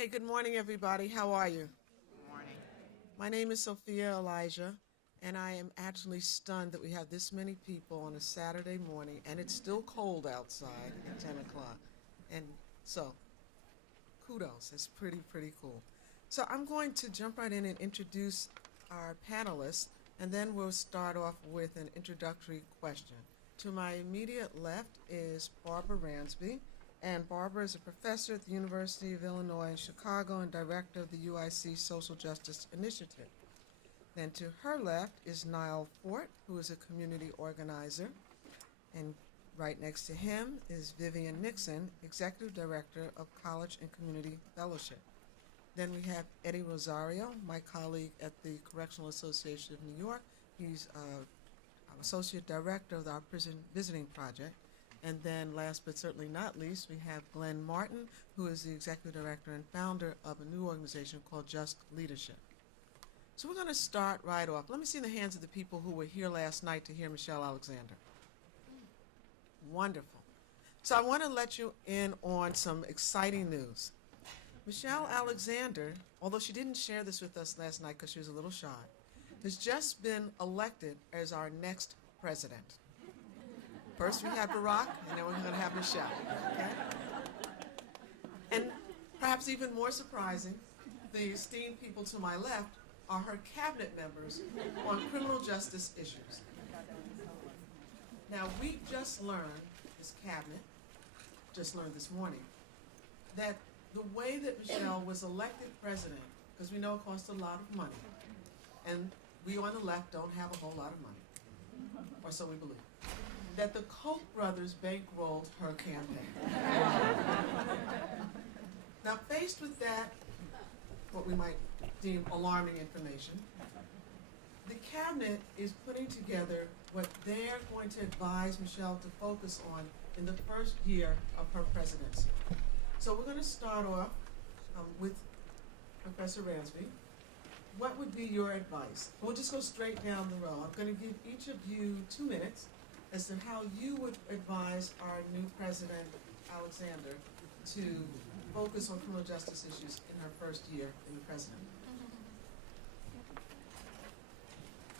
Okay, good morning, everybody. How are you? Good morning. My name is Sophia Elijah, and I am actually stunned that we have this many people on a Saturday morning, and it's still cold outside at 10 o'clock. And so, kudos. It's pretty cool. So I'm going to jump right in and introduce our panelists, and then we'll start off with an introductory question. To my immediate left is Barbara Ransby, and Barbara is a professor at the University of Illinois in Chicago and director of the UIC Social Justice Initiative. Then to her left is Niall Fort, who is a community organizer, and right next to him is Vivian Nixon, executive director of College and Community Fellowship. Then we have Eddie Rosario, my colleague at the Correctional Association of New York. He's associate director of our Prison Visiting Project. And then last but certainly not least, we have Glenn Martin, who is the executive director and founder of a new organization called Just Leadership. So we're going to start right off. Let me see the hands of the people who were here last night to hear Michelle Alexander. Wonderful. So I want to let you in on some exciting news. Michelle Alexander, although she didn't share this with us last night because she was a little shy, has just been elected as our next president. First we had Barack, and then we're going to have Michelle, okay? And perhaps even more surprising, the esteemed people to my left are her cabinet members on criminal justice issues. Now, we just learned, this cabinet, just learned this morning, that the way that Michelle was elected president, because we know it costs a lot of money, and we on the left don't have a whole lot of money, or so we believe, that the Koch brothers bankrolled her campaign. Now, faced with that, what we might deem alarming information, the cabinet is putting together what they're going to advise Michelle to focus on in the first year of her presidency. So we're going to start off with Professor Ransby. What would be your advice? We'll just go straight down the row. I'm going to give each of you 2 minutes as to how you would advise our new president, Alexander, to focus on criminal justice issues in her first year in the presidency.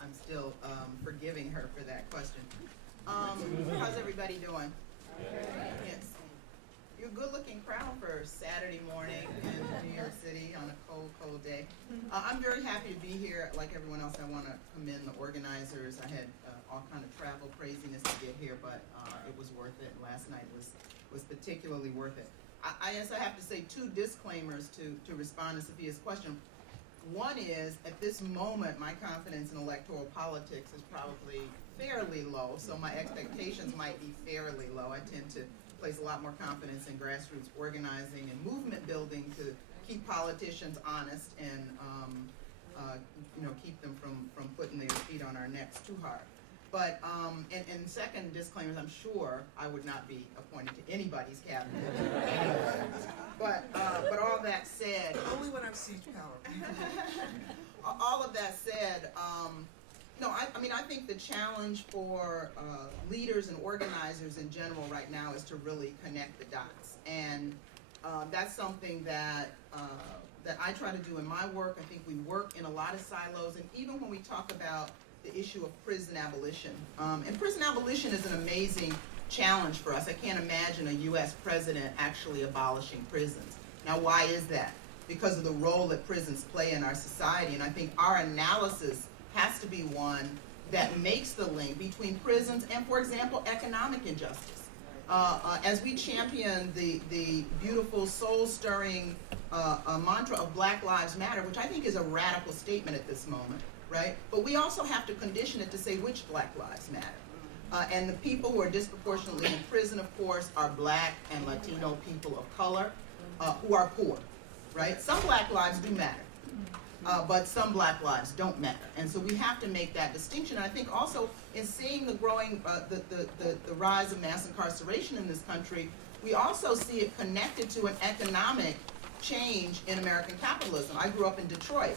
I'm still forgiving her for that question. How's everybody doing? Yes. You're a good-looking crowd for Saturday morning in New York City on a cold day. I'm very happy to be here. Like everyone else, I want to commend the organizers. I had all kind of travel craziness to get here, but it was worth it. Last night was particularly worth it. I guess I have to say 2 disclaimers to respond to Sophia's question. One is, at this moment, my confidence in electoral politics is probably fairly low, so my expectations might be fairly low. I tend to place a lot more confidence in grassroots organizing and movement building to keep politicians honest and keep them from putting their feet on our necks too hard. But and second disclaimer, I'm sure I would not be appointed to anybody's cabinet. But all that said, only when I'm siege power. all of that said, no, I think the challenge for leaders and organizers in general right now is to really connect the dots, and that's something that I try to do in my work. I think we work in a lot of silos, and even when we talk about the issue of prison abolition, and prison abolition is an amazing challenge for us. I can't imagine a U.S. president actually abolishing prisons. Now, why is that? Because of the role that prisons play in our society, and I think our analysis has to be one that makes the link between prisons and, for example, economic injustice. As we champion the beautiful, soul-stirring mantra of Black Lives Matter, which I think is a radical statement at this moment, right? But we also have to condition it to say which Black Lives Matter. And the people who are disproportionately in prison, of course, are Black and Latino people of color who are poor, right? Some Black lives do matter. But some Black lives don't matter, and so we have to make that distinction. And I think also in seeing the growing, the rise of mass incarceration in this country, we also see it connected to an economic change in American capitalism. I grew up in Detroit.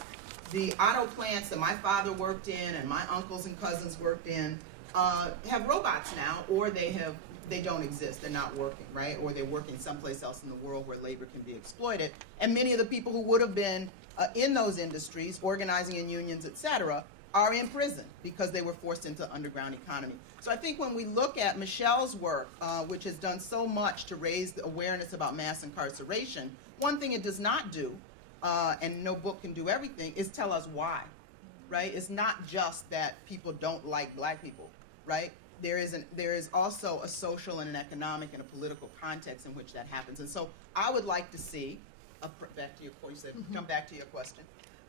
The auto plants that my father worked in and my uncles and cousins worked in have robots now, or they have they don't exist, they're not working, right? Or they're working someplace else in the world where labor can be exploited. And many of the people who would have been in those industries, organizing in unions, et cetera, are in prison because they were forced into underground economy. So I think when we look at Michelle's work, which has done so much to raise the awareness about mass incarceration, one thing it does not do, and no book can do everything, is tell us why, right? It's not just that people don't like black people, right? There is also a social and an economic and a political context in which that happens. And so I would like to see, back to your point, you said, come back to your question.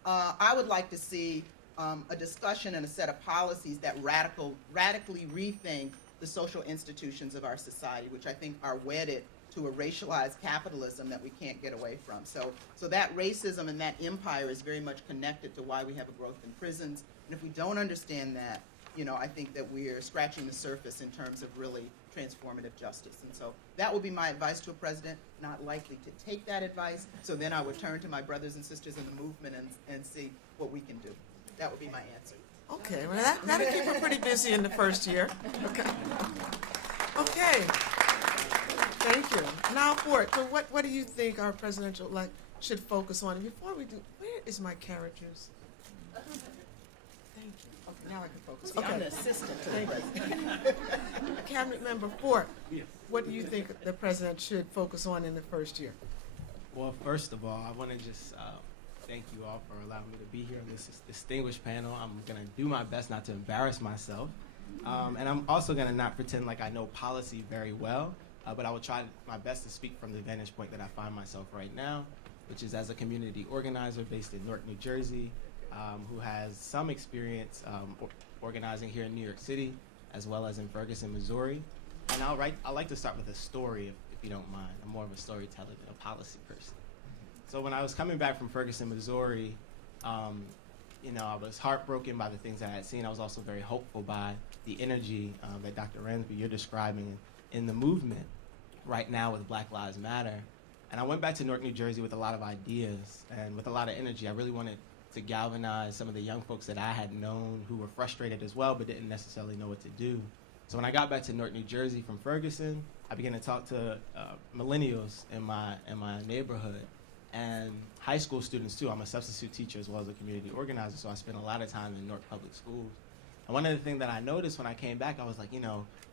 I would like to see a discussion and a set of policies that radically rethink the social institutions of our society, which I think are wedded to a racialized capitalism that we can't get away from. So that racism and that empire is very much connected to why we have a growth in prisons. And if we don't understand that, I think that we're scratching the surface in terms of really transformative justice. And so that would be my advice to a president, not likely to take that advice. So then I would turn to my brothers and sisters in the movement and see what we can do. That would be my answer. Okay, well, that'll keep her pretty busy in the first year. Okay. Thank you. Now, Fort, so what do you think our presidential elect should focus on? And before we do, where is my carrot juice? Thank you. Okay, now I can focus. See, I'm the assistant to the president. Cabinet Member Fort, what do you think the president should focus on in the first year? Well, first of all, I want to just thank you all for allowing me to be here on this distinguished panel. I'm going to do my best not to embarrass myself. And I'm also going to not pretend like I know policy very well, but I will try my best to speak from the vantage point that I find myself right now, which is as a community organizer based in Newark, New Jersey, who has some experience organizing here in New York City, as well as in Ferguson, Missouri. And I like to start with a story, if you don't mind. I'm more of a storyteller than a policy person. So when I was coming back from Ferguson, Missouri, I was heartbroken by the things that I had seen. I was also very hopeful by the energy that Dr. Ransby, you're describing in the movement right now with Black Lives Matter. And I went back to Newark, New Jersey with a lot of ideas and with a lot of energy. I really wanted to galvanize some of the young folks that I had known who were frustrated as well but didn't necessarily know what to do. So when I got back to Newark, New Jersey from Ferguson, I began to talk to millennials in my neighborhood and high school students too. I'm a substitute teacher as well as a community organizer, so I spent a lot of time in Newark Public Schools. And one of the things that I noticed when I came back, I was like,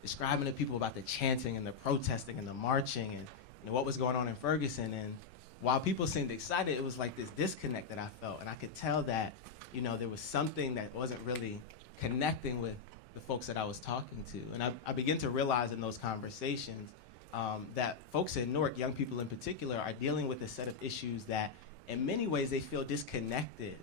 describing to people about the chanting and the protesting and the marching and what was going on in Ferguson. And while people seemed excited, it was like this disconnect that I felt. And I could tell that, there was something that wasn't really connecting with the folks that I was talking to. And I began to realize in those conversations that folks in Newark, young people in particular, are dealing with a set of issues that in many ways they feel disconnected.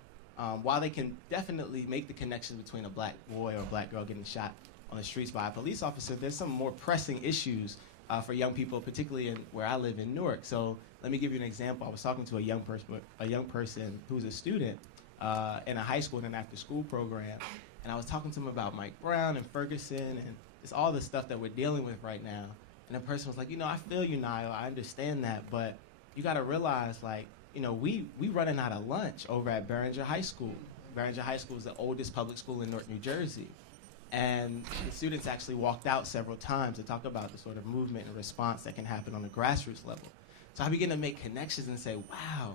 While they can definitely make the connection between a black boy or a black girl getting shot on the streets by a police officer, there's some more pressing issues for young people, particularly where I live in Newark. So let me give you an example. I was talking to a young person who's a student in a high school and an after-school program, and I was talking to him about Mike Brown and Ferguson and just all the stuff that we're dealing with right now. And the person was like, I feel you, Niall, I understand that, but you got to realize, we running out of lunch over at Barringer High School. Barringer High School is the oldest public school in Newark, New Jersey. And the students actually walked out several times to talk about the sort of movement and response that can happen on the grassroots level. So I began to make connections and say, wow,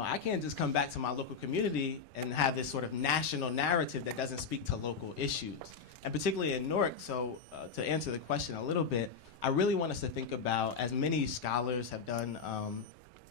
I can't just come back to my local community and have this sort of national narrative that doesn't speak to local issues. And particularly in Newark, so to answer the question a little bit, I really want us to think about, as many scholars have done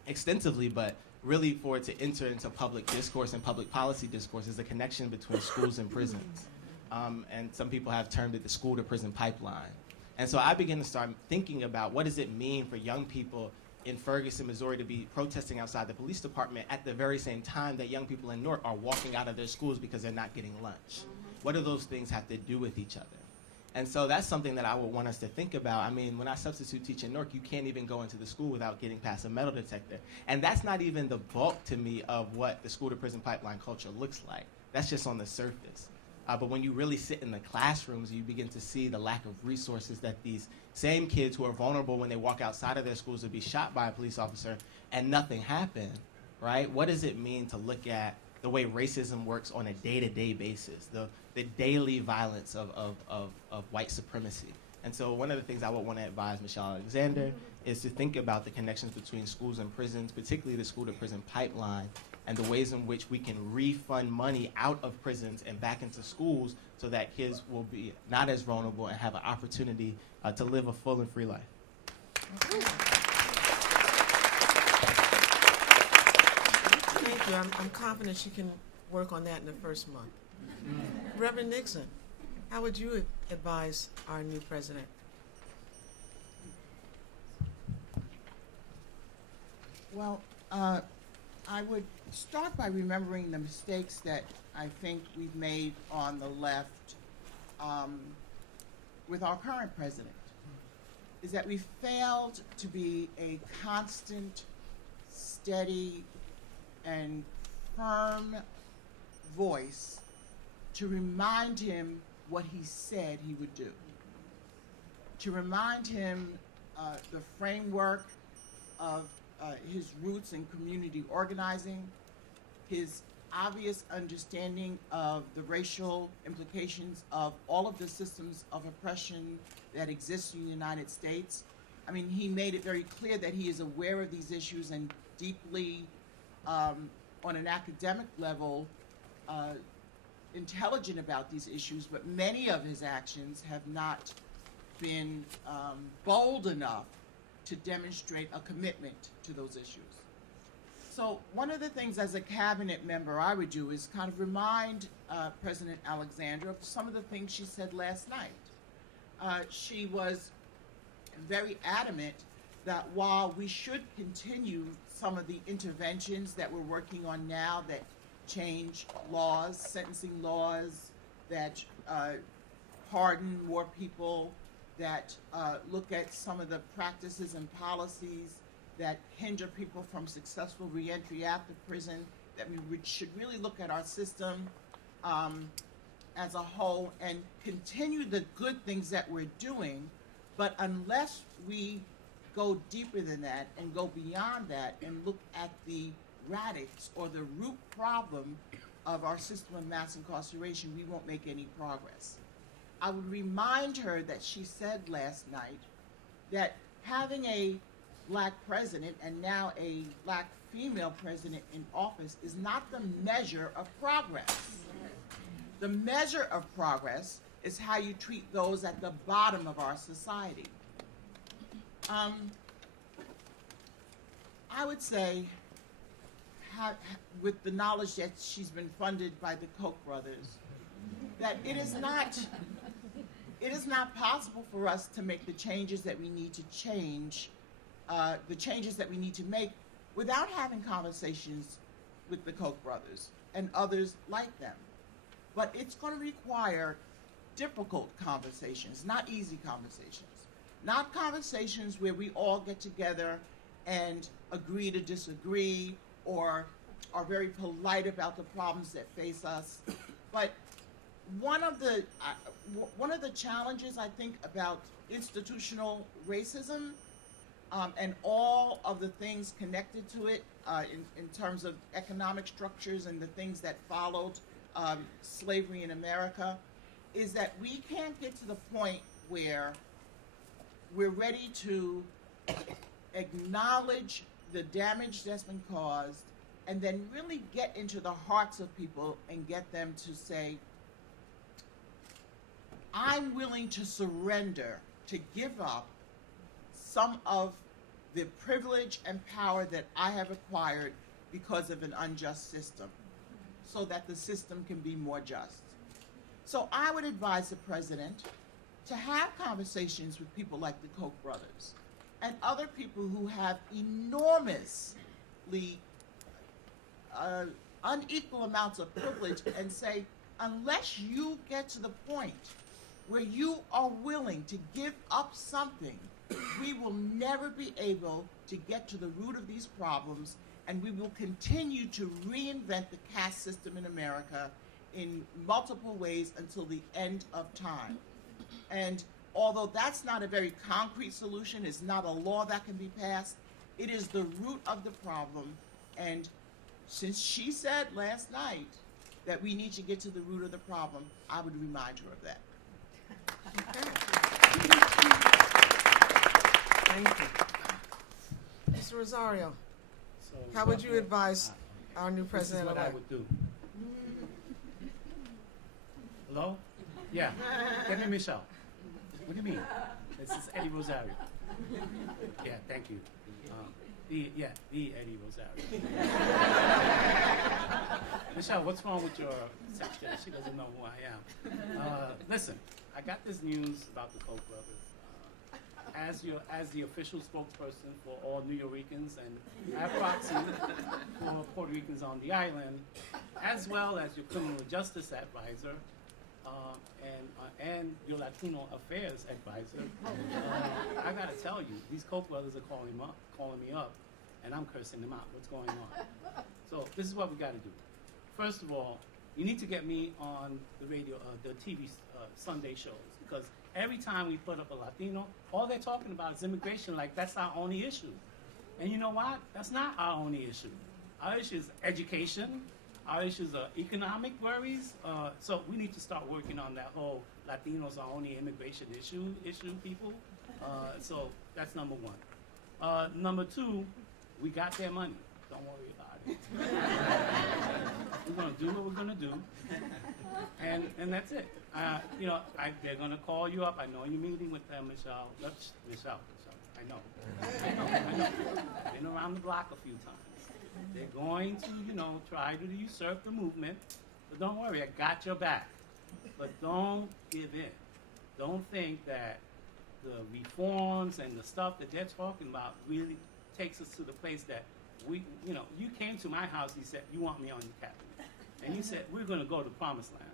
extensively, but really for it to enter into public discourse and public policy discourse, is the connection between schools and prisons. And some people have termed it the school-to-prison pipeline. And so I began to start thinking about what does it mean for young people in Ferguson, Missouri to be protesting outside the police department at the very same time that young people in Newark are walking out of their schools because they're not getting lunch. What do those things have to do with each other? And so that's something that I would want us to think about. I mean, when I substitute teach in Newark, you can't even go into the school without getting past a metal detector. And that's not even the bulk to me of what the school-to-prison pipeline culture looks like. That's just on the surface. But when you really sit in the classrooms, you begin to see the lack of resources that these same kids who are vulnerable when they walk outside of their schools to be shot by a police officer and nothing happened, right? What does it mean to look at the way racism works on a day-to-day basis, the daily violence of white supremacy, And so one of the things I would want to advise Michelle Alexander is to think about the connections between schools and prisons, particularly the school-to-prison pipeline, and the ways in which we can refund money out of prisons and back into schools so that kids will be not as vulnerable and have an opportunity to live a full and free life. Thank you. I'm confident she can work on that in the first month. Reverend Nixon, how would you advise our new president? Well, I would start by remembering the mistakes that I think we've made on the left with our current president, is that we failed to be a constant, steady, and firm voice to remind him what he said he would do, to remind him the framework of his roots in community organizing, his obvious understanding of the racial implications of all of the systems of oppression that exist in the United States. I mean, he made it very clear that he is aware of these issues and deeply, on an academic level, intelligent about these issues, but many of his actions have not been bold enough to demonstrate a commitment to those issues. So one of the things as a cabinet member I would do is kind of remind President Alexander of some of the things she said last night. She was very adamant that while we should continue some of the interventions that we're working on now that change laws, sentencing laws, that pardon more people, that look at some of the practices and policies that hinder people from successful reentry after prison, that we should really look at our system as a whole and continue the good things that we're doing, but unless we go deeper than that and go beyond that and look at the radix or the root problem of our system of mass incarceration, we won't make any progress. I would remind her that she said last night that having a black president and now a black female president in office is not the measure of progress. The measure of progress is how you treat those at the bottom of our society. I would say, with the knowledge that she's been funded by the Koch brothers, that it is not possible for us to make the changes that we need to change, the changes that we need to make without having conversations with the Koch brothers and others like them. But it's going to require difficult conversations, not easy conversations. Not conversations where we all get together and agree to disagree or are very polite about the problems that face us. But one of the challenges, I think, about institutional racism and all of the things connected to it in terms of economic structures and the things that followed slavery in America, is that we can't get to the point where we're ready to acknowledge the damage that's been caused and then really get into the hearts of people and get them to say, I'm willing to surrender, to give up some of the privilege and power that I have acquired because of an unjust system, so that the system can be more just. So I would advise the president to have conversations with people like the Koch brothers and other people who have enormously unequal amounts of privilege and say, unless you get to the point where you are willing to give up something, we will never be able to get to the root of these problems, and we will continue to reinvent the caste system in America in multiple ways until the end of time. And although that's not a very concrete solution, it's not a law that can be passed, it is the root of the problem. And since she said last night that we need to get to the root of the problem, I would remind her of that. Okay. Thank you. Mr. Rosario, So how would you advise our new This is president what I elect? would do. Hello? Yeah. Get me Michelle. What do you mean? This is Eddie Rosario. Yeah, thank you. The Eddie Rosario. Michelle, what's wrong with your secretary? She doesn't know who I am. Listen, I got this news about the Koch brothers. As the official spokesperson for all New Yorkers and proxy for Puerto Ricans on the island, as well as your criminal justice advisor and your Latino affairs advisor, I gotta tell you, these Koch brothers are calling me up, and I'm cursing them out. What's going on? So this is what we gotta do. First of all, you need to get me on the radio, the TV Sunday shows, because every time we put up a Latino, all they're talking about is immigration, like that's our only issue. And you know what? That's not our only issue. Our issue is education. Our issues are economic worries. So we need to start working on that whole Latinos are only immigration issue people. So that's number one. Number two, we got their money. Don't worry about it. We're gonna do what we're gonna do, and that's it. They're gonna call you up. I know you're meeting with them, Michelle. Michelle. I know. Been around the block a few times. They're going to, try to usurp the movement. But don't worry, I got your back. But don't give in. Don't think that the reforms and the stuff that they're talking about really takes us to the place that you came to my house, you said, you want me on your cabinet. And you said, we're going to go to the promised land.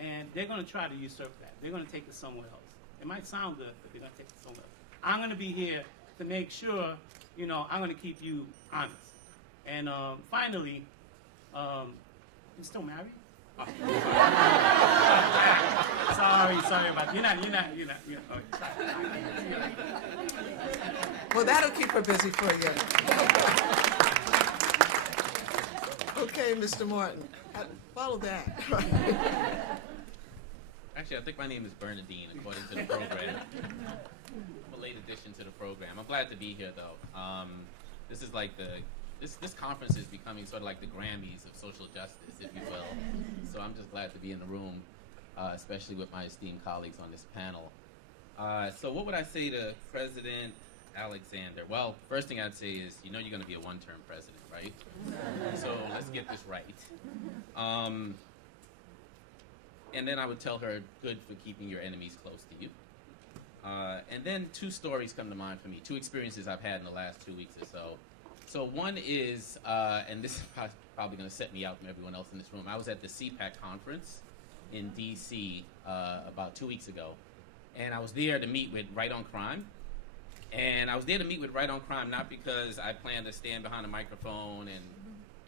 And they're going to try to usurp that. They're going to take us somewhere else. It might sound good, but they're going to take us somewhere else. I'm going to be here to make sure, I'm going to keep you honest. And finally, you still married? Oh. Sorry about that. You're not. Well, that'll keep her busy for you. Okay, Mr. Martin, follow that. Actually, I think my name is Bernadine, according to the program. I'm a late addition to the program. I'm glad to be here, though. This is like this conference is becoming sort of like the Grammys of social justice, if you will. So I'm just glad to be in the room, especially with my esteemed colleagues on this panel. So what would I say to President Alexander? Well, first thing I'd say is, you're going to be a one-term president, right? So let's get this right. And then I would tell her, good for keeping your enemies close to you. And then two stories come to mind for me, two experiences I've had in the last 2 weeks or so. So one is, and this is probably going to set me out from everyone else in this room, I was at the CPAC conference in D.C. About 2 weeks ago. And I was there to meet with Right on Crime. And I was there to meet with Right on Crime not because I plan to stand behind a microphone and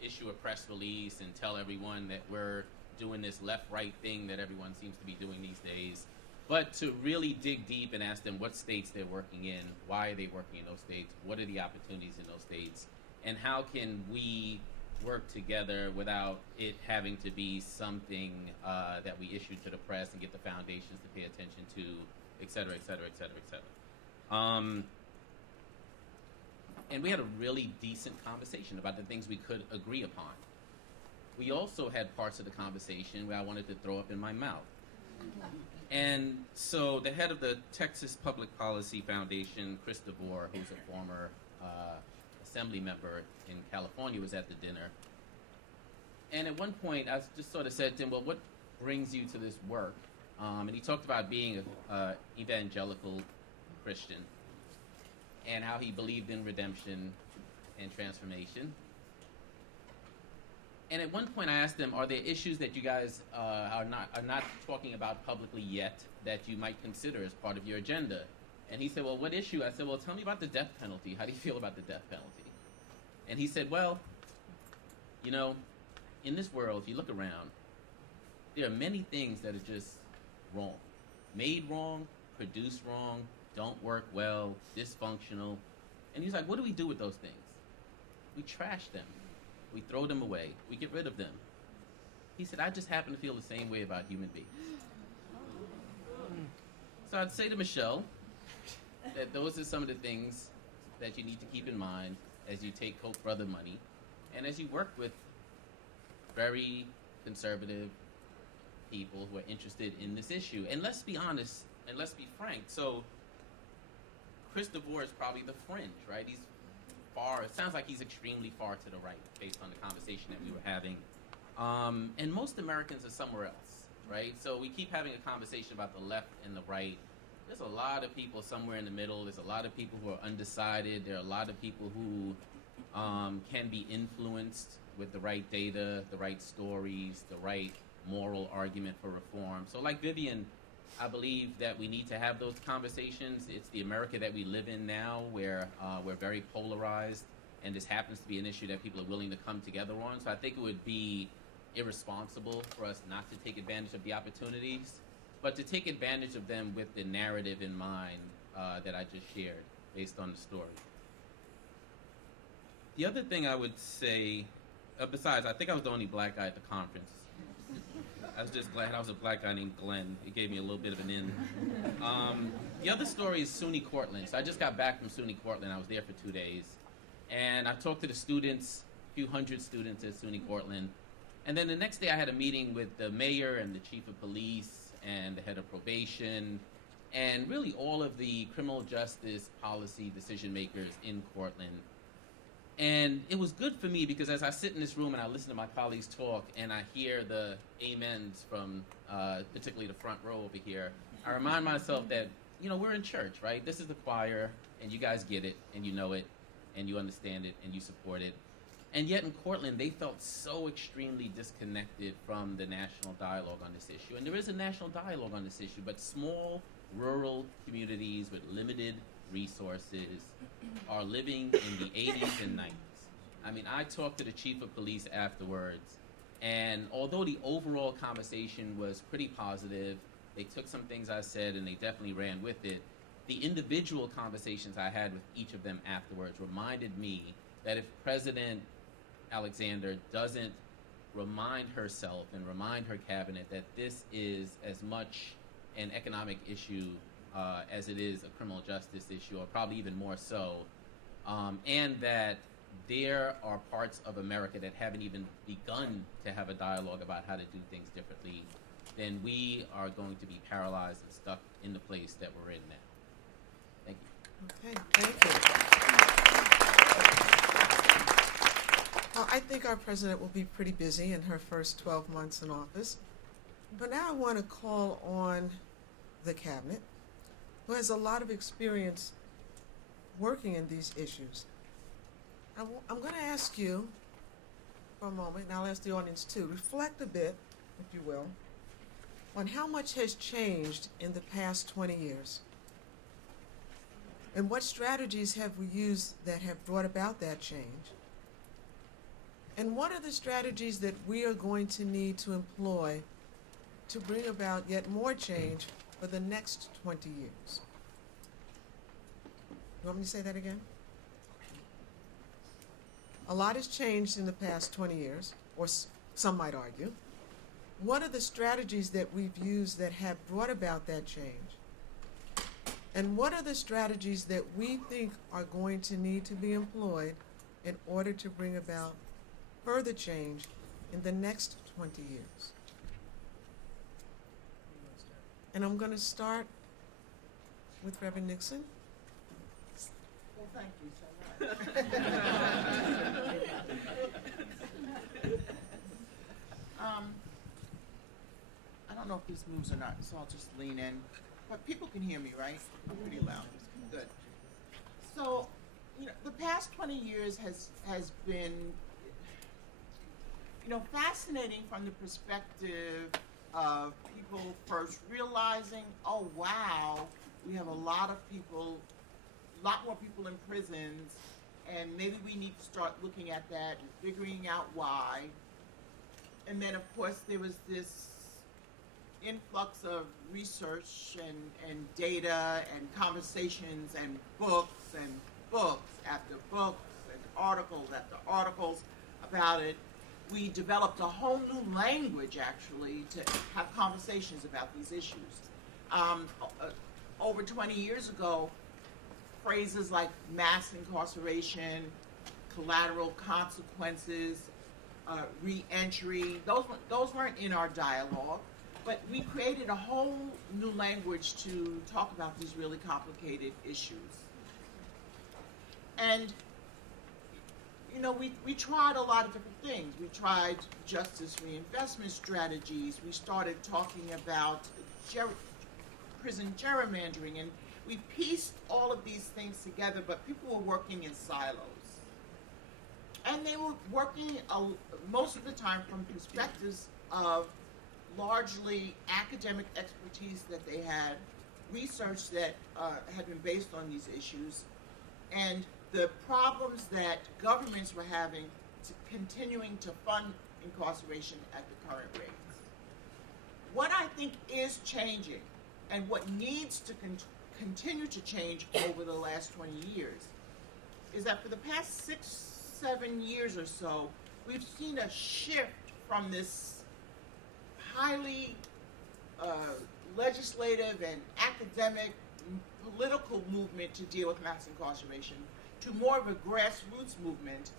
issue a press release and tell everyone that we're doing this left-right thing that everyone seems to be doing these days, but to really dig deep and ask them what states they're working in, why are they working in those states, what are the opportunities in those states, and how can we work together without it having to be something that we issue to the press and get the foundations to pay attention to, et cetera, et cetera, et cetera, et cetera. And we had a really decent conversation about the things we could agree upon. We also had parts of the conversation where I wanted to throw up in my mouth. And so the head of the Texas Public Policy Foundation, Chris DeVore, who's a former assembly member in California, was at the dinner. And at one point, I just sort of said to him, well, what brings you to this work? And he talked about being an evangelical Christian and how he believed in redemption and transformation. And at one point I asked him, are there issues that you guys are not talking about publicly yet that you might consider as part of your agenda? And he said, well, what issue? I said, well, tell me about the death penalty. How do you feel about the death penalty? And he said, well, in this world, if you look around, there are many things that are just wrong. Made wrong, produced wrong, don't work well, dysfunctional. And he's like, what do we do with those things? We trash them. We throw them away. We get rid of them. He said, I just happen to feel the same way about human beings. So I'd say to Michelle, that those are some of the things that you need to keep in mind as you take Koch brother money and as you work with very conservative people who are interested in this issue. And let's be honest, and let's be frank. So Chris DeVore is probably the fringe, right? He's far, it sounds like he's extremely far to the right based on the conversation that we were having. And most Americans are somewhere else, right? So we keep having a conversation about the left and the right. There's a lot of people somewhere in the middle. There's a lot of people who are undecided. There are a lot of people who can be influenced with the right data, the right stories, the right moral argument for reform. So like Vivian, I believe that we need to have those conversations. It's the America that we live in now where we're very polarized, and this happens to be an issue that people are willing to come together on. So I think it would be irresponsible for us not to take advantage of the opportunities, but to take advantage of them with the narrative in mind that I just shared based on the story. The other thing I would say, besides, I think I was the only black guy at the conference. I was just glad I was a black guy named Glenn. It gave me a little bit of an in. The other story is SUNY Cortland. So I just got back from SUNY Cortland. I was there for 2 days. And I talked to the students, a few hundred students at SUNY Cortland. And then the next day I had a meeting with the mayor and the chief of police and the head of probation and really all of the criminal justice policy decision makers in Cortland. And it was good for me because as I sit in this room and I listen to my colleagues talk and I hear the amens from particularly the front row over here, I remind myself that, you know, we're in church, right? This is the choir, and you guys get it, and you know it, and you understand it, and you support it. And yet in Cortland, they felt so extremely disconnected from the national dialogue on this issue. And there is a national dialogue on this issue, but small rural communities with limited resources are living in the 80s and 90s. I mean, I talked to the chief of police afterwards, and although the overall conversation was pretty positive, they took some things I said and they definitely ran with it. The individual conversations I had with each of them afterwards reminded me that if President Alexander doesn't remind herself and remind her cabinet that this is as much an economic issue as it is a criminal justice issue, or probably even more so, and that there are parts of America that haven't even begun to have a dialogue about how to do things differently, then we are going to be paralyzed and stuck in the place that we're in now. Thank you. Okay, thank you. Well, I think our president will be pretty busy in her first 12 months in office. But now I want to call on the cabinet, who has a lot of experience working in these issues. I'm going to ask you for a moment, and I'll ask the audience too, reflect a bit, if you will, on how much has changed in the past 20 years. And what strategies have we used that have brought about that change? And what are the strategies that we are going to need to employ to bring about yet more change for the next 20 years? You want me to say that again? A lot has changed in the past 20 years, or some might argue. What are the strategies that we've used that have brought about that change? And what are the strategies that we think are going to need to be employed in order to bring about further change in the next 20 years? And I'm going to start with Reverend Nixon. Well, thank you so much. I don't know if this moves or not, so I'll just lean in. But people can hear me, right? Pretty loud. Good. So, you know, the past 20 years has been, you know, fascinating from the perspective of people first realizing, oh wow, we have a lot more people in prisons, and maybe we need to start looking at that and figuring out why. And then, of course, there was this influx of research and data and conversations and books after books and articles after articles about it. We developed a whole new language, actually, to have conversations about these issues. Over 20 years ago, phrases like mass incarceration, collateral consequences, re-entry. Those weren't in our dialogue, but we created a whole new language to talk about these really complicated issues. And you know, we tried a lot of different things. We tried justice reinvestment strategies. We started talking about prison gerrymandering, and we pieced all of these things together, but people were working in silos. And they were working most of the time from perspectives of largely academic expertise that they had, research that had been based on these issues, and the problems that governments were having to continuing to fund incarceration at the current rates. What I think is changing, and what needs to continue to change over the last 20 years, is that for the past 6-7 years or so, we've seen a shift from this highly legislative and academic political movement to deal with mass incarceration to more of a grassroots movement,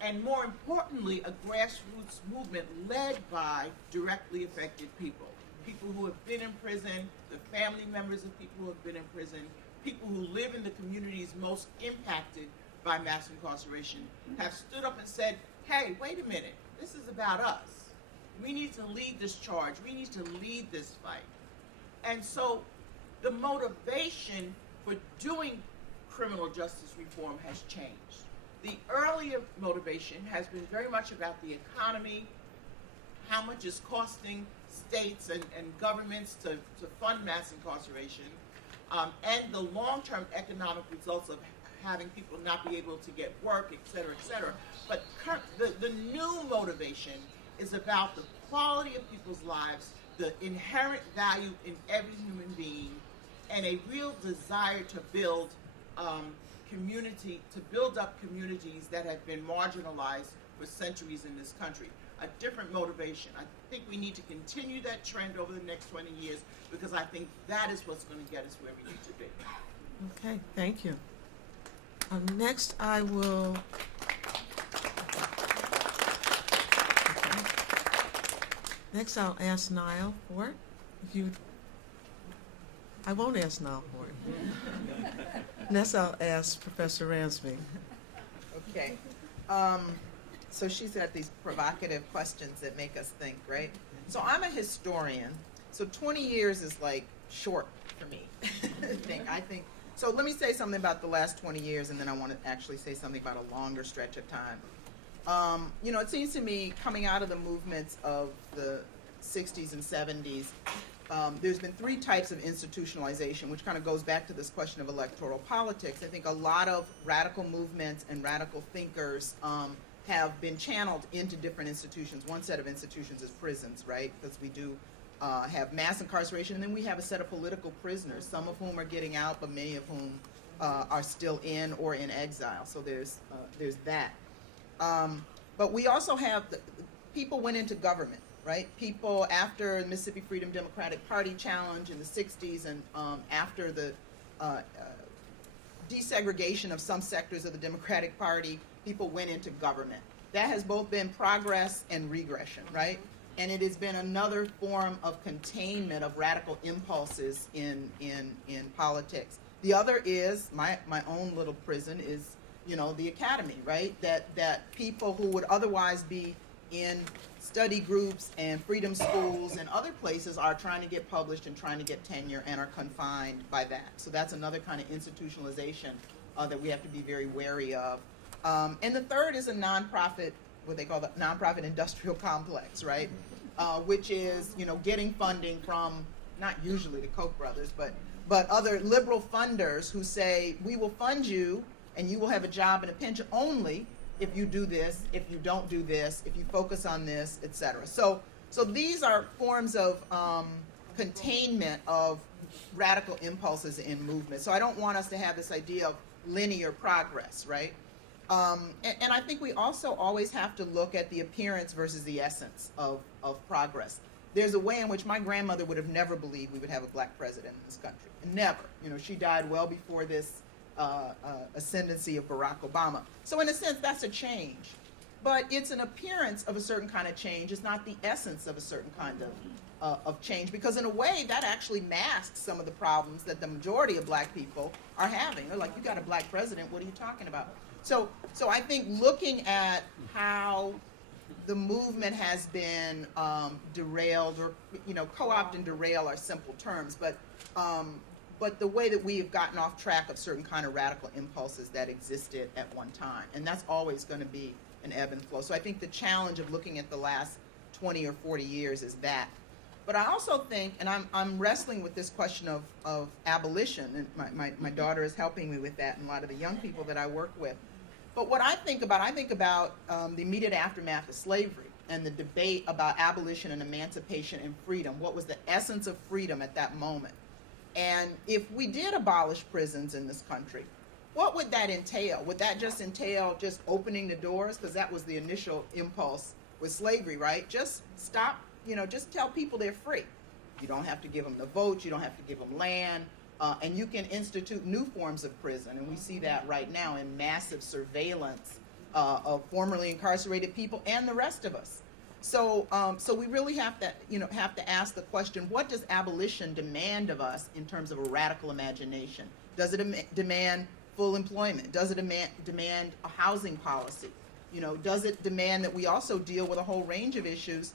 and more importantly, a grassroots movement led by directly affected people. People who have been in prison, the family members of people who have been in prison, people who live in the communities most impacted by mass incarceration, have stood up and said, hey, wait a minute, this is about us. We need to lead this charge. We need to lead this fight. And so the motivation for doing criminal justice reform has changed. The earlier motivation has been very much about the economy, how much is costing states and governments to fund mass incarceration, and the long-term economic results of having people not be able to get work, et cetera, et cetera. But the new motivation is about the quality of people's lives, the inherent value in every human being, and a real desire to build up communities that have been marginalized for centuries in this country. A different motivation. I think we need to continue that trend over the next 20 years, because I think that is what's going to get us where we need to be. Okay, thank you. Next, I will. Next, I'll ask Niall for it. I won't ask Niall for it. Next, I'll ask Professor Ransby. Okay. So she's got these provocative questions that make us think, right? So I'm a historian, so 20 years is like short for me. I think. So let me say something about the last 20 years, and then I want to actually say something about a longer stretch of time. You know, it seems to me, coming out of the movements of the 60s and 70s, there's been three types of institutionalization, which kind of goes back to this question of electoral politics. I think a lot of radical movements and radical thinkers have been channeled into different institutions. One set of institutions is prisons, right? Because we do have mass incarceration, and then we have a set of political prisoners, some of whom are getting out, but many of whom are still in or in exile. So there's that. But we also have, people went into government, right? People, after the Mississippi Freedom Democratic Party challenge in the 60s, and after the desegregation of some sectors of the Democratic Party, people went into government. That has both been progress and regression, right? And it has been another form of containment of radical impulses in politics. The other is, my own little prison is, you know, the academy, right? That people who would otherwise be in study groups and freedom schools and other places are trying to get published and trying to get tenure and are confined by that. So that's another kind of institutionalization that we have to be very wary of. And the third is a nonprofit, what they call the nonprofit industrial complex, right? Which is, you know, getting funding from, not usually the Koch brothers, but other liberal funders who say, we will fund you and you will have a job and a pension only if you do this, if you don't do this, if you focus on this, etc. So these are forms of containment of radical impulses in movement. So I don't want us to have this idea of linear progress, right? And I think we also always have to look at the appearance versus the essence of progress. There's a way in which my grandmother would have never believed we would have a black president in this country. Never. You know, she died well before this ascendancy of Barack Obama. So in a sense, that's a change. But it's an appearance of a certain kind of change. It's not the essence of a certain kind of change, because in a way that actually masks some of the problems that the majority of black people are having. They're like, you got a black president, what are you talking about? So I think looking at how the movement has been derailed, or co-opt and derail are simple terms, but the way that we have gotten off track of certain kind of radical impulses that existed at one time, and that's always going to be an ebb and flow. So I think the challenge of looking at the last 20 or 40 years is that. But I also think, and I'm wrestling with this question of abolition, and my daughter is helping me with that, and a lot of the young people that I work with. But what I think about the immediate aftermath of slavery and the debate about abolition and emancipation and freedom. What was the essence of freedom at that moment? And if we did abolish prisons in this country, what would that entail? Would that just entail just opening the doors? Because that was the initial impulse with slavery, right? Just stop, just tell people they're free. You don't have to give them the vote. You don't have to give them land. And you can institute new forms of prison. And we see that right now in massive surveillance of formerly incarcerated people and the rest of us. So we really have to ask the question, what does abolition demand of us in terms of a radical imagination? Does it demand full employment? Does it demand a housing policy? Does it demand that we also deal with a whole range of issues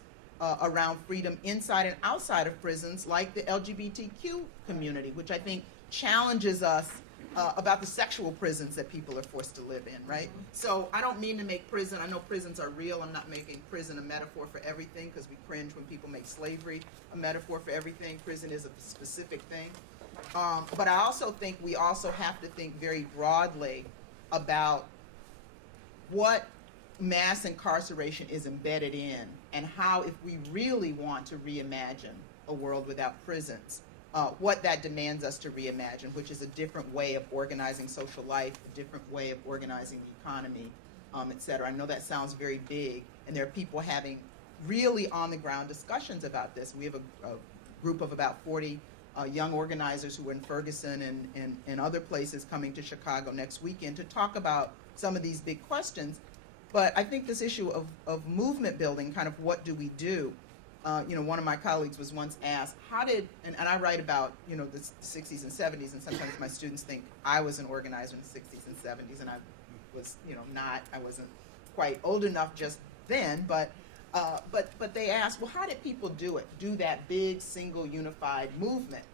around freedom inside and outside of prisons, like the LGBTQ community, which I think challenges us about the sexual prisons that people are forced to live in, right? So I don't mean to make prison, I know prisons are real, I'm not making prison a metaphor for everything, because we cringe when people make slavery a metaphor for everything. Prison is a specific thing. But I also think we also have to think very broadly about what mass incarceration is embedded in, and how, if we really want to reimagine a world without prisons, what that demands us to reimagine, which is a different way of organizing social life, a different way of organizing the economy, et cetera. I know that sounds very big, and there are people having really on-the-ground discussions about this. We have a group of about 40 young organizers who are in Ferguson and other places coming to Chicago next weekend to talk about some of these big questions. But I think this issue of movement building, kind of what do we do? One of my colleagues was once asked, and I write about, the 60s and 70s, and sometimes my students think I was an organizer in the 60s and 70s, and I was, I wasn't quite old enough just then, but they asked, well, how did people do that big, single, unified movement?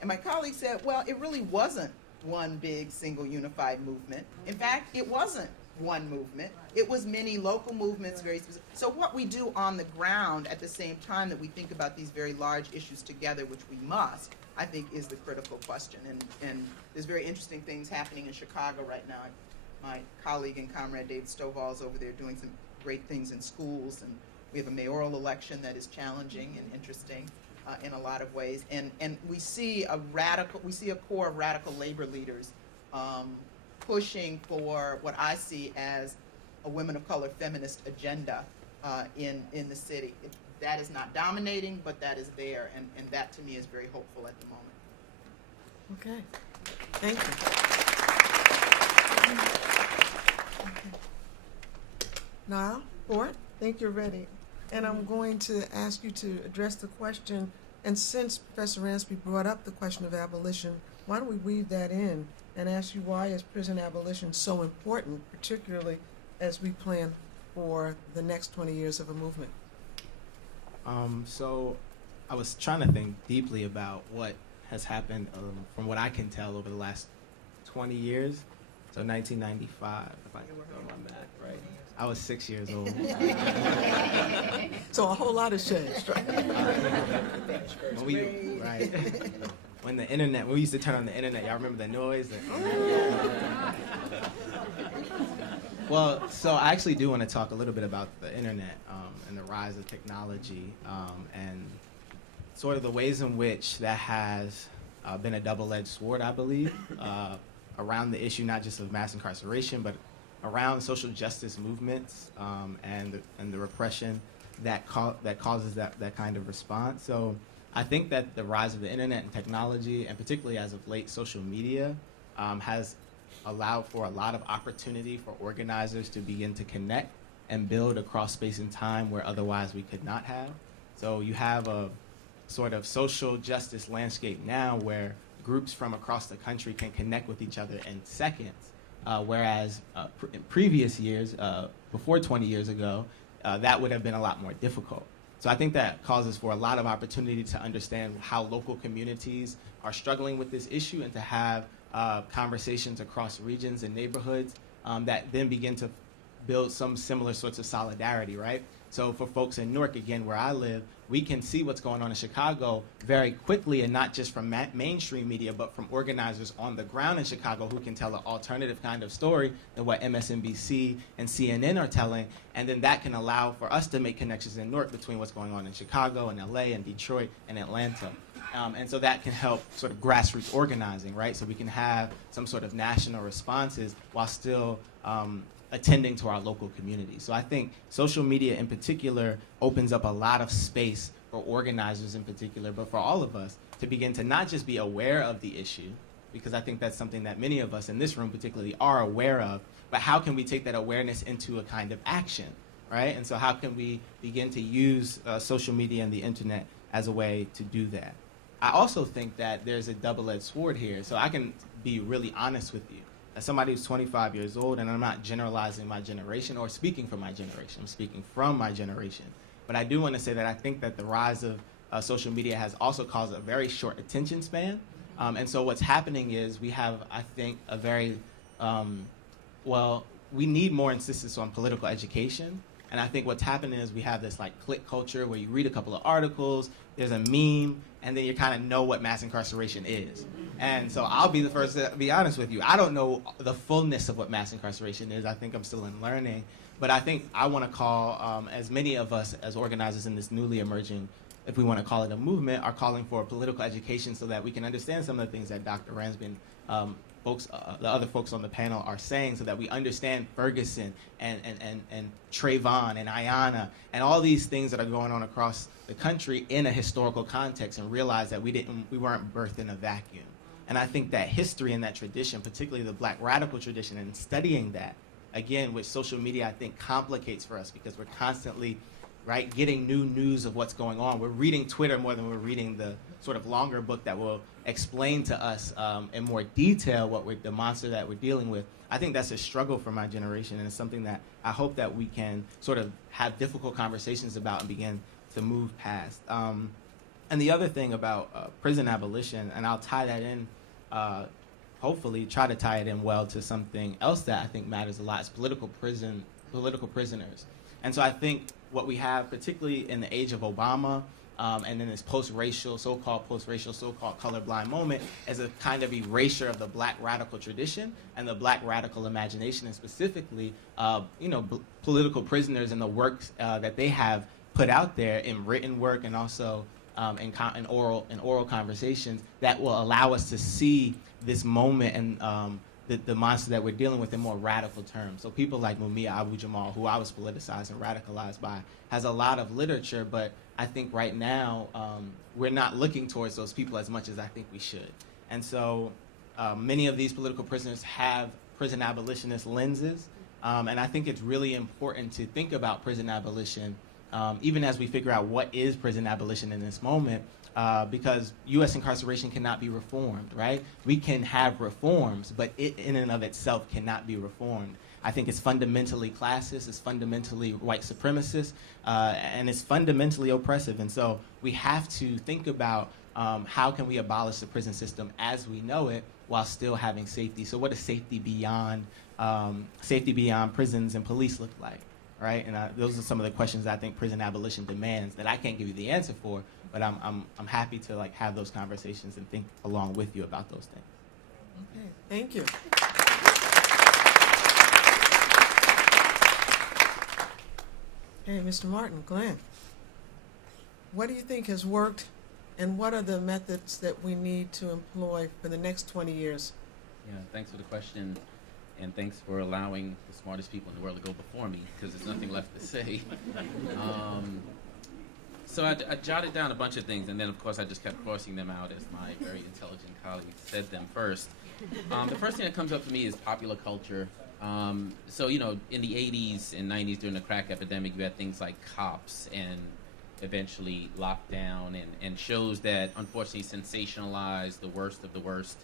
And my colleague said, well, it really wasn't one big, single, unified movement. In fact, it wasn't one movement. It was many local movements, very specific. So what we do on the ground at the same time that we think about these very large issues together, which we must, I think is the critical question. And there's very interesting things happening in Chicago right now. My colleague and comrade David Stovall is over there doing some great things in schools, and we have a mayoral election that is challenging and interesting in a lot of ways. And we see a core of radical labor leaders pushing for what I see as a women of color feminist agenda in the city. That is not dominating, but that is there, and that to me is very hopeful at the moment. Okay, thank you. Okay. Niall, Ford, I think you're ready. And I'm going to ask you to address the question, and since Professor Ransby brought up the question of abolition, why don't we weave that in and ask you, why is prison abolition so important, particularly as we plan for the next 20 years of a movement? So I was trying to think deeply about what has happened from what I can tell over the last 20 years. So 1995, if I can go my math right. I was 6 years old. So a whole lot has changed, right? When we used to turn on the internet, y'all remember the noise? Well, so I actually do want to talk a little bit about the internet and the rise of technology and sort of the ways in which that has been a double-edged sword, I believe, around the issue not just of mass incarceration, but around social justice movements and the repression that causes that kind of response. So I think that the rise of the internet and technology, and particularly as of late social media, has allow for a lot of opportunity for organizers to begin to connect and build across space and time where otherwise we could not have. So you have a sort of social justice landscape now where groups from across the country can connect with each other in seconds, whereas in previous years, before 20 years ago, that would have been a lot more difficult. So I think that causes for a lot of opportunity to understand how local communities are struggling with this issue and to have conversations across regions and neighborhoods that then begin to build some similar sorts of solidarity, right? So for folks in Newark, again, where I live, we can see what's going on in Chicago very quickly, and not just from mainstream media, but from organizers on the ground in Chicago who can tell an alternative kind of story than what MSNBC and CNN are telling. And then that can allow for us to make connections in Newark between what's going on in Chicago and LA and Detroit and Atlanta. And so that can help sort of grassroots organizing, right? So we can have some sort of national responses while still attending to our local community. So I think social media in particular opens up a lot of space for organizers in particular, but for all of us to begin to not just be aware of the issue, because I think that's something that many of us in this room particularly are aware of, but how can we take that awareness into a kind of action, right? And so how can we begin to use social media and the internet as a way to do that? I also think that there's a double-edged sword here. So I can be really honest with you. As somebody who's 25 years old, and I'm not generalizing my generation or speaking for my generation, I'm speaking from my generation. But I do want to say that I think that the rise of social media has also caused a very short attention span. And so what's happening is we have, I think, a very, we need more emphasis on political education. And I think what's happening is we have this like click culture where you read a couple of articles, there's a meme, and then you kind of know what mass incarceration is. And so I'll be the first to be honest with you. I don't know the fullness of what mass incarceration is. I think I'm still in learning. But I think I want to call, as many of us as organizers in this newly emerging, if we want to call it a movement, are calling for political education so that we can understand some of the things that Dr. Ransby, the other folks on the panel are saying, so that we understand Ferguson and Trayvon and Ayanna and all these things that are going on across the country in a historical context, and realize that we weren't birthed in a vacuum. And I think that history and that tradition, particularly the Black radical tradition, and studying that, again, with social media, I think complicates for us because we're constantly, right, getting new news of what's going on. We're reading Twitter more than we're reading the sort of longer book that will explain to us in more detail the monster that we're dealing with. I think that's a struggle for my generation, and it's something that I hope that we can sort of have difficult conversations about and begin to move past. And the other thing about prison abolition, and I'll tie that in, hopefully try to tie it in well to something else that I think matters a lot, is political prisoners. And so I think what we have, particularly in the age of Obama, and in this so-called post-racial, so-called colorblind moment, is a kind of erasure of the Black radical tradition and the Black radical imagination, and specifically, political prisoners and the works that they have put out there in written work and also in oral conversations that will allow us to see this moment and the monster that we're dealing with in more radical terms. So people like Mumia Abu-Jamal, who I was politicized and radicalized by, has a lot of literature, but I think right now we're not looking towards those people as much as I think we should. And so many of these political prisoners have prison abolitionist lenses, and I think it's really important to think about prison abolition even as we figure out what is prison abolition in this moment, because U.S. incarceration cannot be reformed, right? We can have reforms, but it in and of itself cannot be reformed. I think it's fundamentally classist, it's fundamentally white supremacist, and it's fundamentally oppressive. And so we have to think about how can we abolish the prison system as we know it while still having safety. So what does safety beyond prisons and police look like? Right, and those are some of the questions I think prison abolition demands that I can't give you the answer for, but I'm happy to like have those conversations and think along with you about those things. Okay, thank you. Hey, Mr. Martin, Glenn, what do you think has worked, and what are the methods that we need to employ for the next 20 years? Yeah, thanks for the question. And thanks for allowing the smartest people in the world to go before me, because there's nothing left to say. So I jotted down a bunch of things, and then of course I just kept crossing them out as my very intelligent colleagues said them first. The first thing that comes up to me is popular culture. So, in the 80s and 90s during the crack epidemic, you had things like Cops and eventually Lockdown and shows that unfortunately sensationalized the worst of the worst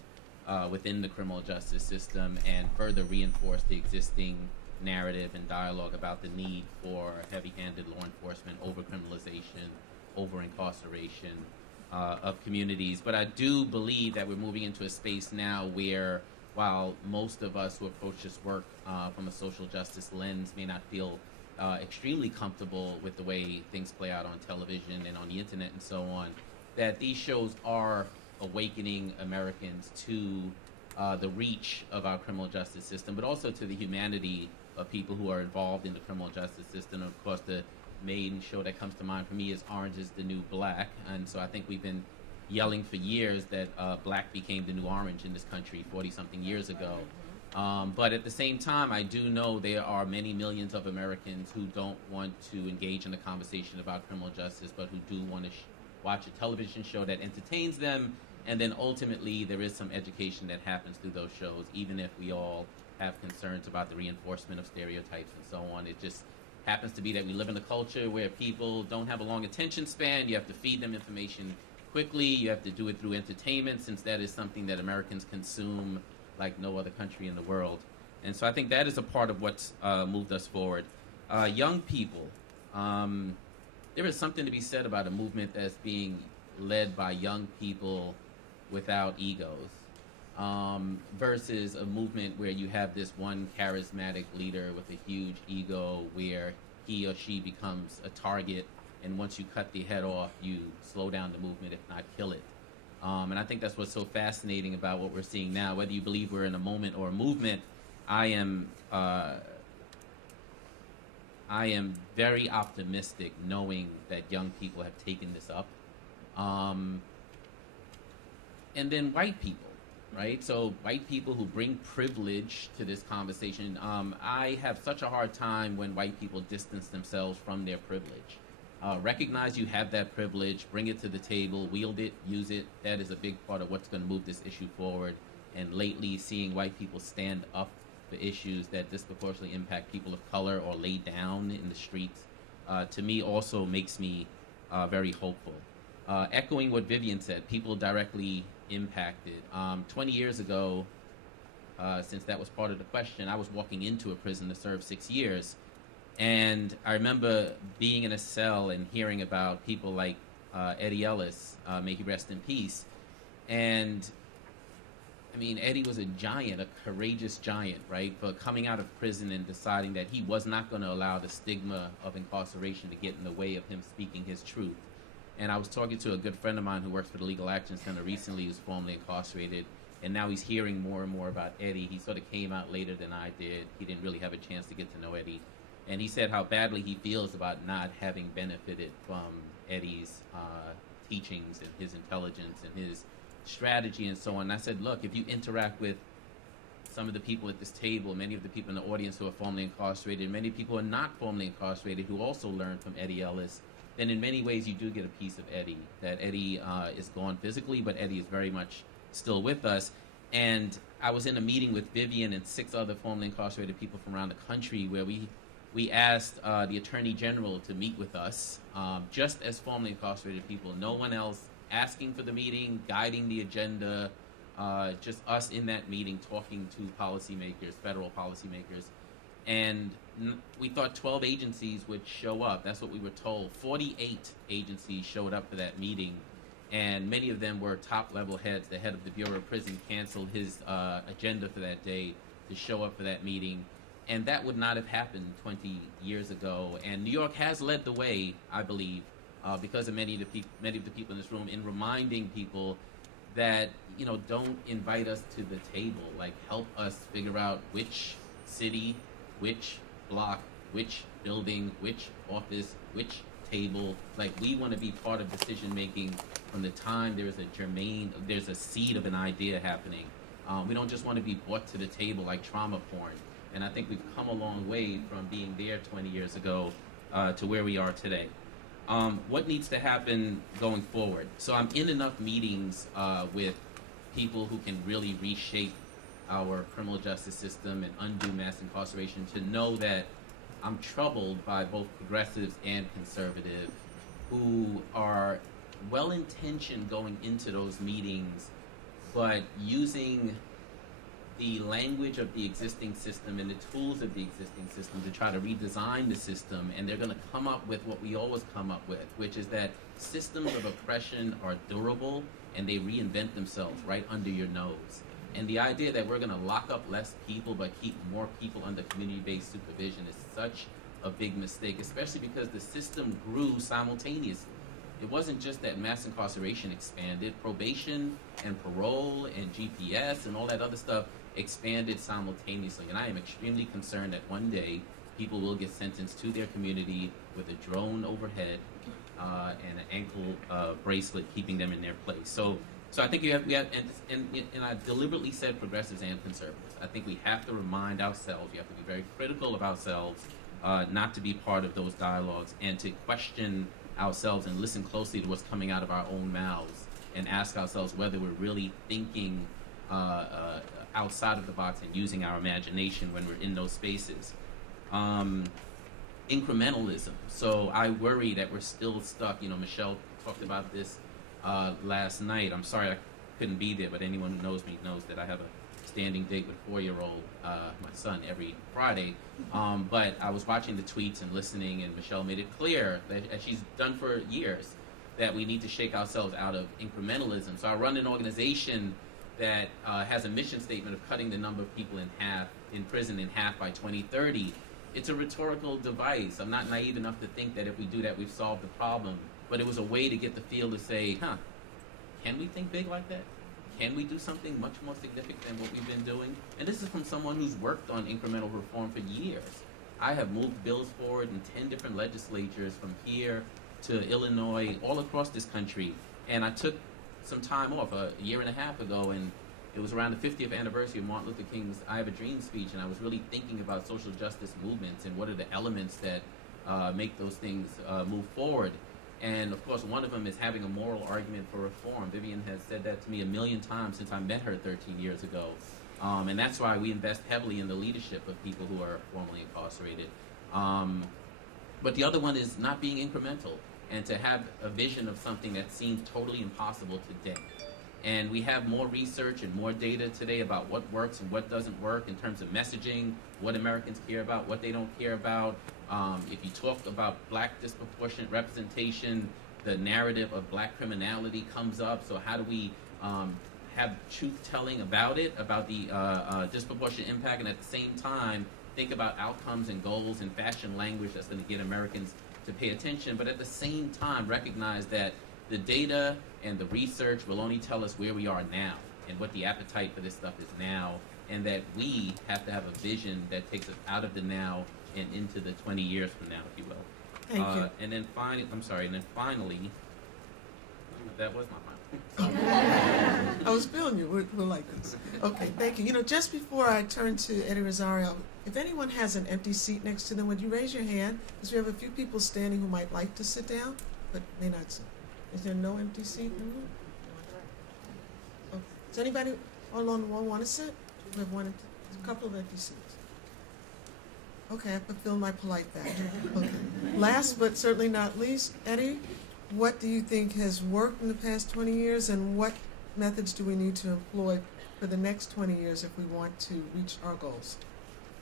within the criminal justice system and further reinforced the existing narrative and dialogue about the need for heavy-handed law enforcement, over-criminalization, over-incarceration of communities. But I do believe that we're moving into a space now where, while most of us who approach this work from a social justice lens may not feel extremely comfortable with the way things play out on television and on the internet and so on, that these shows are awakening Americans to the reach of our criminal justice system, but also to the humanity of people who are involved in the criminal justice system. Of course, the main show that comes to mind for me is Orange is the New Black, and so I think we've been yelling for years that black became the new orange in this country 40-something years ago. But at the same time, I do know there are many millions of Americans who don't want to engage in the conversation about criminal justice, but who do want to watch a television show that entertains them, and then ultimately there is some education that happens through those shows, even if we all have concerns about the reinforcement of stereotypes and so on. It just happens to be that we live in a culture where people don't have a long attention span. You have to feed them information quickly. You have to do it through entertainment, since that is something that Americans consume like no other country in the world. And so I think that is a part of what's moved us forward. Young people, there is something to be said about a movement that's being led by young people without egos, versus a movement where you have this one charismatic leader with a huge ego where he or she becomes a target, and once you cut the head off, you slow down the movement, if not kill it. And I think that's what's so fascinating about what we're seeing now. Whether you believe we're in a moment or a movement, I am very optimistic knowing that young people have taken this up. And then white people, right? So white people who bring privilege to this conversation. I have such a hard time when white people distance themselves from their privilege. Recognize you have that privilege, bring it to the table, wield it, use it. That is a big part of what's going to move this issue forward. And lately, seeing white people stand up for issues that disproportionately impact people of color or lay down in the streets, to me also makes me very hopeful. Echoing what Vivian said, people directly impacted. 20 years ago, since that was part of the question, I was walking into a prison to serve 6 years. And I remember being in a cell and hearing about people like Eddie Ellis, may he rest in peace. And I mean, Eddie was a giant, a courageous giant, right? For coming out of prison and deciding that he was not going to allow the stigma of incarceration to get in the way of him speaking his truth. And I was talking to a good friend of mine who works for the Legal Action Center recently, who's formerly incarcerated, and now he's hearing more and more about Eddie. He sort of came out later than I did. He didn't really have a chance to get to know Eddie. And he said how badly he feels about not having benefited from Eddie's teachings and his intelligence and his strategy and so on. And I said, look, if you interact with some of the people at this table, many of the people in the audience who are formerly incarcerated, many people who are not formerly incarcerated who also learned from Eddie Ellis, then in many ways you do get a piece of Eddie. That Eddie is gone physically, but Eddie is very much still with us. And I was in a meeting with Vivian and 6 other formerly incarcerated people from around the country where we asked the Attorney General to meet with us, just as formerly incarcerated people. No one else asking for the meeting, guiding the agenda, just us in that meeting talking to policymakers, federal policymakers. And we thought 12 agencies would show up. That's what we were told. 48 agencies showed up for that meeting, and many of them were top-level heads. The head of the Bureau of Prison canceled his agenda for that day to show up for that meeting. And that would not have happened 20 years ago. And New York has led the way, I believe, because of many of the people in this room, in reminding people that, don't invite us to the table. Like, help us figure out which city, which block, which building, which office, which table. Like, we want to be part of decision making from the time there's a seed of an idea happening. We don't just want to be brought to the table like trauma porn. And I think we've come a long way from being there 20 years ago to where we are today. What needs to happen going forward? So I'm in enough meetings with people who can really reshape our criminal justice system and undo mass incarceration to know that I'm troubled by both progressives and conservative who are well-intentioned going into those meetings, but using the language of the existing system and the tools of the existing system to try to redesign the system, and they're going to come up with what we always come up with, which is that systems of oppression are durable and they reinvent themselves right under your nose. And the idea that we're going to lock up less people but keep more people under community-based supervision is such a big mistake, especially because the system grew simultaneously. It wasn't just that mass incarceration expanded, probation and parole and GPS and all that other stuff expanded simultaneously. And I am extremely concerned that one day people will get sentenced to their community with a drone overhead and an ankle bracelet keeping them in their place. So I think we have, and I deliberately said progressives and conservatives. I think we have to remind ourselves, we have to be very critical of ourselves, not to be part of those dialogues, and to question ourselves and listen closely to what's coming out of our own mouths, and ask ourselves whether we're really thinking outside of the box and using our imagination when we're in those spaces. Incrementalism. So I worry that we're still stuck. You know, Michelle talked about this last night. I'm sorry I couldn't be there, but anyone who knows me knows that I have a standing date with 4-year-old, my son, every Friday. But I was watching the tweets and listening, and Michelle made it clear that, as she's done for years, that we need to shake ourselves out of incrementalism. So I run an organization that has a mission statement of cutting the number of people in prison in half by 2030. It's a rhetorical device. I'm not naive enough to think that if we do that, we've solved the problem. But it was a way to get the field to say, can we think big like that? Can we do something much more significant than what we've been doing? And this is from someone who's worked on incremental reform for years. I have moved bills forward in 10 different legislatures, from here to Illinois, all across this country. And I took some time off a year and a half ago, and it was around the 50th anniversary of Martin Luther King's I Have a Dream speech, and I was really thinking about social justice movements and what are the elements that make those things move forward. And of course, one of them is having a moral argument for reform. Vivian has said that to me 1,000,000 times since I met her 13 years ago. And that's why we invest heavily in the leadership of people who are formerly incarcerated. But the other one is not being incremental, and to have a vision of something that seems totally impossible today. And we have more research and more data today about what works and what doesn't work in terms of messaging, what Americans care about, what they don't care about. If you talk about black disproportionate representation, the narrative of black criminality comes up. So how do we have truth-telling about it, about the disproportionate impact, and at the same time think about outcomes and goals and fashion language that's going to get Americans to pay attention, but at the same time recognize that the data and the research will only tell us where we are now and what the appetite for this stuff is now, and that we have to have a vision that takes us out of the now and into the 20 years from now, if you will. Thank you. And then finally, that was my final. I was feeling you. We're like this. Okay, thank you. You know, just before I turn to Eddie Rosario, if anyone has an empty seat next to them, would you raise your hand? Because we have a few people standing who might like to sit down, but may not sit. Is there no empty seat in the room? Oh, does anybody along the wall want to sit? We have one, a couple of empty seats. Okay, I fulfill my polite badge. Okay. Last but certainly not least, Eddie, what do you think has worked in the past 20 years, and what methods do we need to employ for the next 20 years if we want to reach our goals?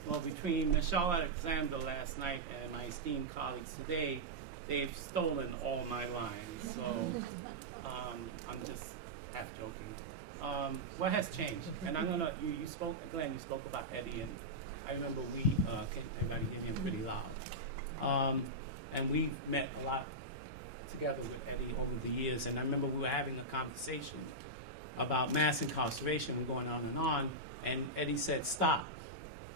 Well, between Michelle Alexander last night and my esteemed colleagues today, they've stolen all my lines. So I'm just half joking. What has changed? And I'm gonna, you spoke, Glenn, you spoke about Eddie, and I remember can everybody hear me? I'm pretty loud. And we met a lot together with Eddie over the years, and I remember we were having a conversation about mass incarceration and going on, and Eddie said, stop.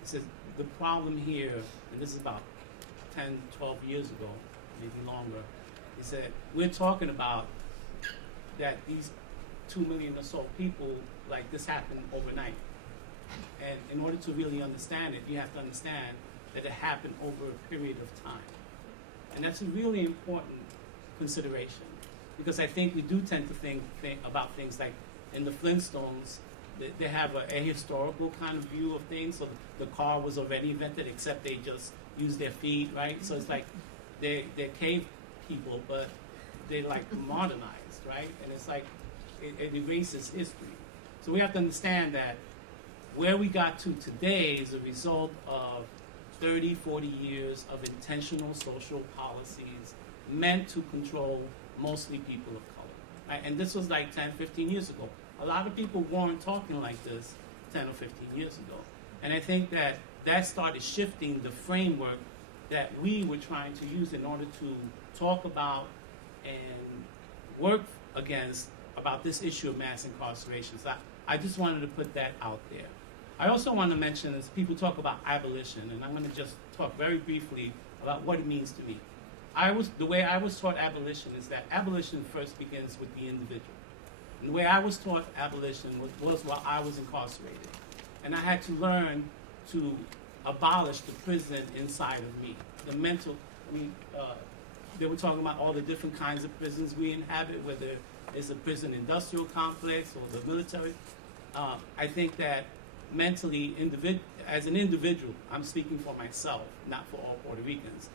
He said, the problem here, and this is about 10, 12 years ago, maybe longer, he said, we're talking about that these 2 million or so people, like this happened overnight. And in order to really understand it, you have to understand that it happened over a period of time. And that's a really important consideration, because I think we do tend to think about things like in the Flintstones, they have a historical kind of view of things. So the car was already invented, except they just use their feet, right? So it's like they're cave people, but they like modernized, right? And it's like it erases history. So we have to understand that where we got to today is a result of 30, 40 years of intentional social policies meant to control mostly people of color. Right? And this was like 10, 15 years ago. A lot of people weren't talking like this 10 or 15 years ago. And I think that started shifting the framework that we were trying to use in order to talk about and work against about this issue of mass incarceration. So I just wanted to put that out there. I also want to mention, as people talk about abolition, and I'm going to just talk very briefly about what it means to me. The way I was taught abolition is that abolition first begins with the individual. And the way I was taught abolition was while I was incarcerated. And I had to learn to abolish the prison inside of me. The mental, they were talking about all the different kinds of prisons we inhabit, whether it's a prison industrial complex or the military. I think that mentally, as an individual, I'm speaking for myself, not for all Puerto Ricans,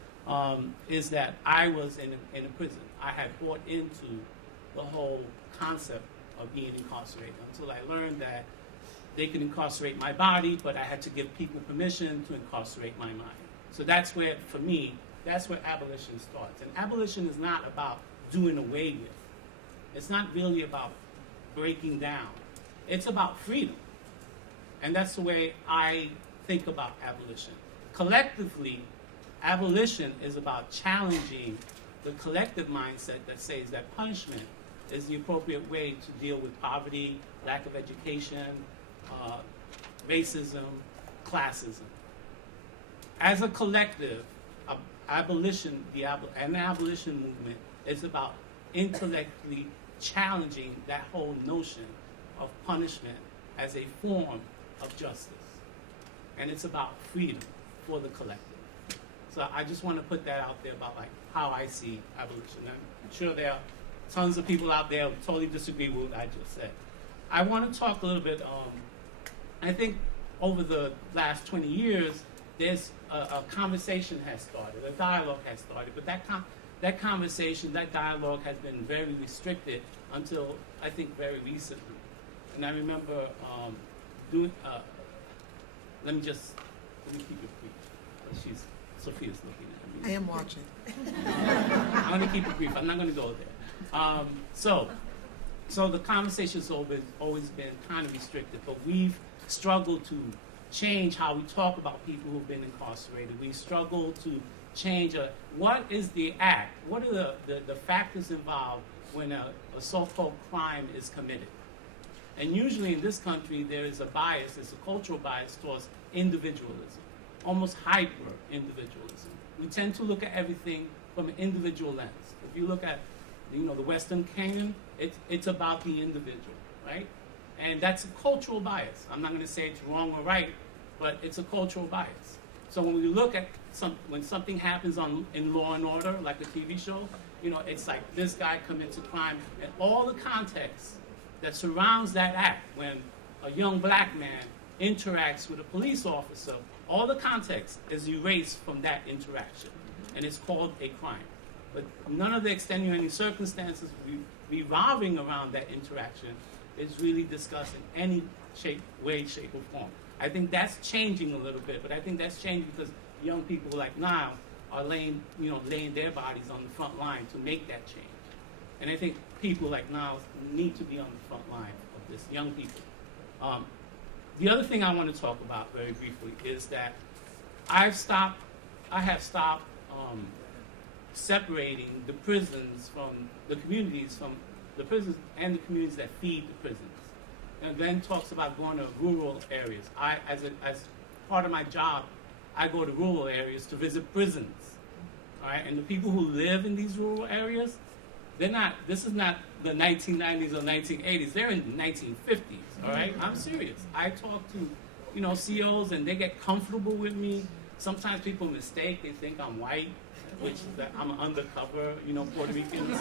is that I was in a prison. I had bought into the whole concept of being incarcerated until I learned that they could incarcerate my body, but I had to give people permission to incarcerate my mind. So that's where, for me, that's where abolition starts. And abolition is not about doing away with. It's not really about breaking down. It's about freedom. And that's the way I think about abolition. Collectively, abolition is about challenging the collective mindset that says that punishment is the appropriate way to deal with poverty, lack of education, racism, classism. As a collective, abolition, the abolition movement is about intellectually challenging that whole notion of punishment as a form of justice. And it's about freedom for the collective. So I just want to put that out there about like how I see abolition. I'm sure there are tons of people out there who totally disagree with what I just said. I want to talk a little bit, I think over the last 20 years, there's a conversation has started, a dialogue has started, but that conversation, that dialogue has been very restricted until I think very recently. And I remember let me keep it brief. Sophia's looking at me. I am watching. I'm going to keep it brief. I'm not going to go there. So the conversation's always been kind of restricted, but we've struggled to change how we talk about people who've been incarcerated. We struggle to change what is the act, what are the factors involved when a so-called crime is committed. And usually in this country, there is a bias, there's a cultural bias towards individualism, almost hyper individualism. We tend to look at everything from an individual lens. If you look at, the Western canon, it's about the individual, right? And that's a cultural bias. I'm not going to say it's wrong or right, but it's a cultural bias. So when we look at when something happens in Law and Order, like a TV show, it's like this guy commits a crime, and all the context that surrounds that act, when a young black man interacts with a police officer, all the context is erased from that interaction, and it's called a crime. But none of the extenuating circumstances revolving around that interaction is really discussed in any way, shape, or form. I think that's changing a little bit, but I think that's changing because young people like now are laying their bodies on the front line to make that change. And I think people like Niles need to be on the front line of this, young people. The other thing I want to talk about very briefly is that I have stopped separating the prisons from the communities, from the prisons and the communities that feed the prisons. And Glenn talks about going to rural areas. As part of my job, I go to rural areas to visit prisons. All right, and the people who live in these rural areas, this is not the 1990s or 1980s. They're in the 1950s, all right? I'm serious. I talk to, COs, and they get comfortable with me. Sometimes people mistake. They think I'm white, which I'm an undercover, Puerto Rican.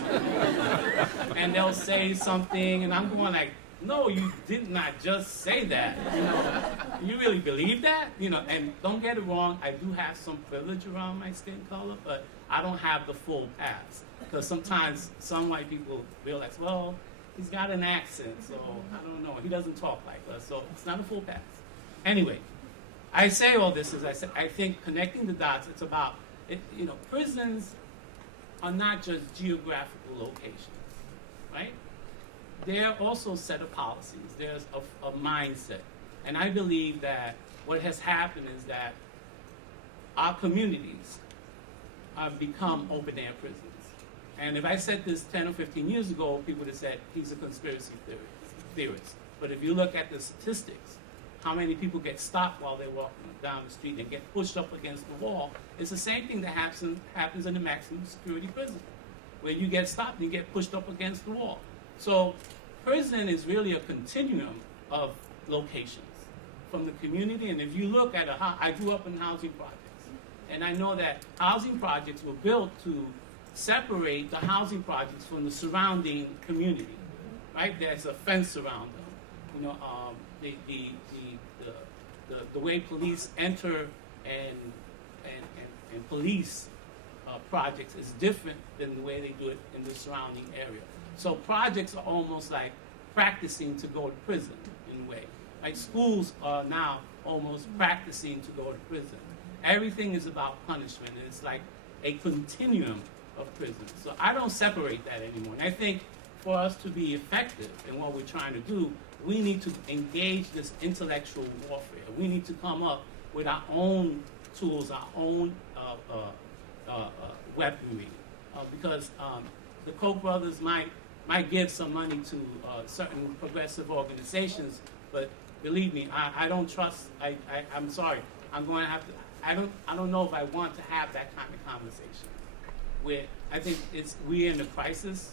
And they'll say something, and I'm going like, no, you did not just say that. You know, you really believe that? You know, and don't get it wrong, I do have some privilege around my skin color, but I don't have the full pass. Because sometimes some white people realize, well, he's got an accent, so I don't know. He doesn't talk like us, so it's not a full pass. Anyway, I say all this as I think connecting the dots, it's about, you know, prisons are not just geographical locations, right? They're also a set of policies. There's a mindset. And I believe that what has happened is that our communities have become open-air prisons. And if I said this 10 or 15 years ago, people would have said, he's a conspiracy theorist. But if you look at the statistics, how many people get stopped while they're walking down the street and get pushed up against the wall, it's the same thing that happens in a maximum security prison, where you get stopped and you get pushed up against the wall. So prison is really a continuum of locations from the community. And if you look at I grew up in housing projects, and I know that housing projects were built to separate the housing projects from the surrounding community, right? There's a fence around them. You know, the way police enter and police projects is different than the way they do it in the surrounding area. So projects are almost like practicing to go to prison in a way. Like schools are now almost practicing to go to prison. Everything is about punishment, and it's like a continuum of prison. So I don't separate that anymore. And I think for us to be effective in what we're trying to do, we need to engage this intellectual warfare. We need to come up with our own tools, our own weaponry, because the Koch brothers might give some money to certain progressive organizations, but believe me, I don't trust. I'm sorry. I'm going to have to. I don't know if I want to have that kind of conversation. Where I think we're in a crisis.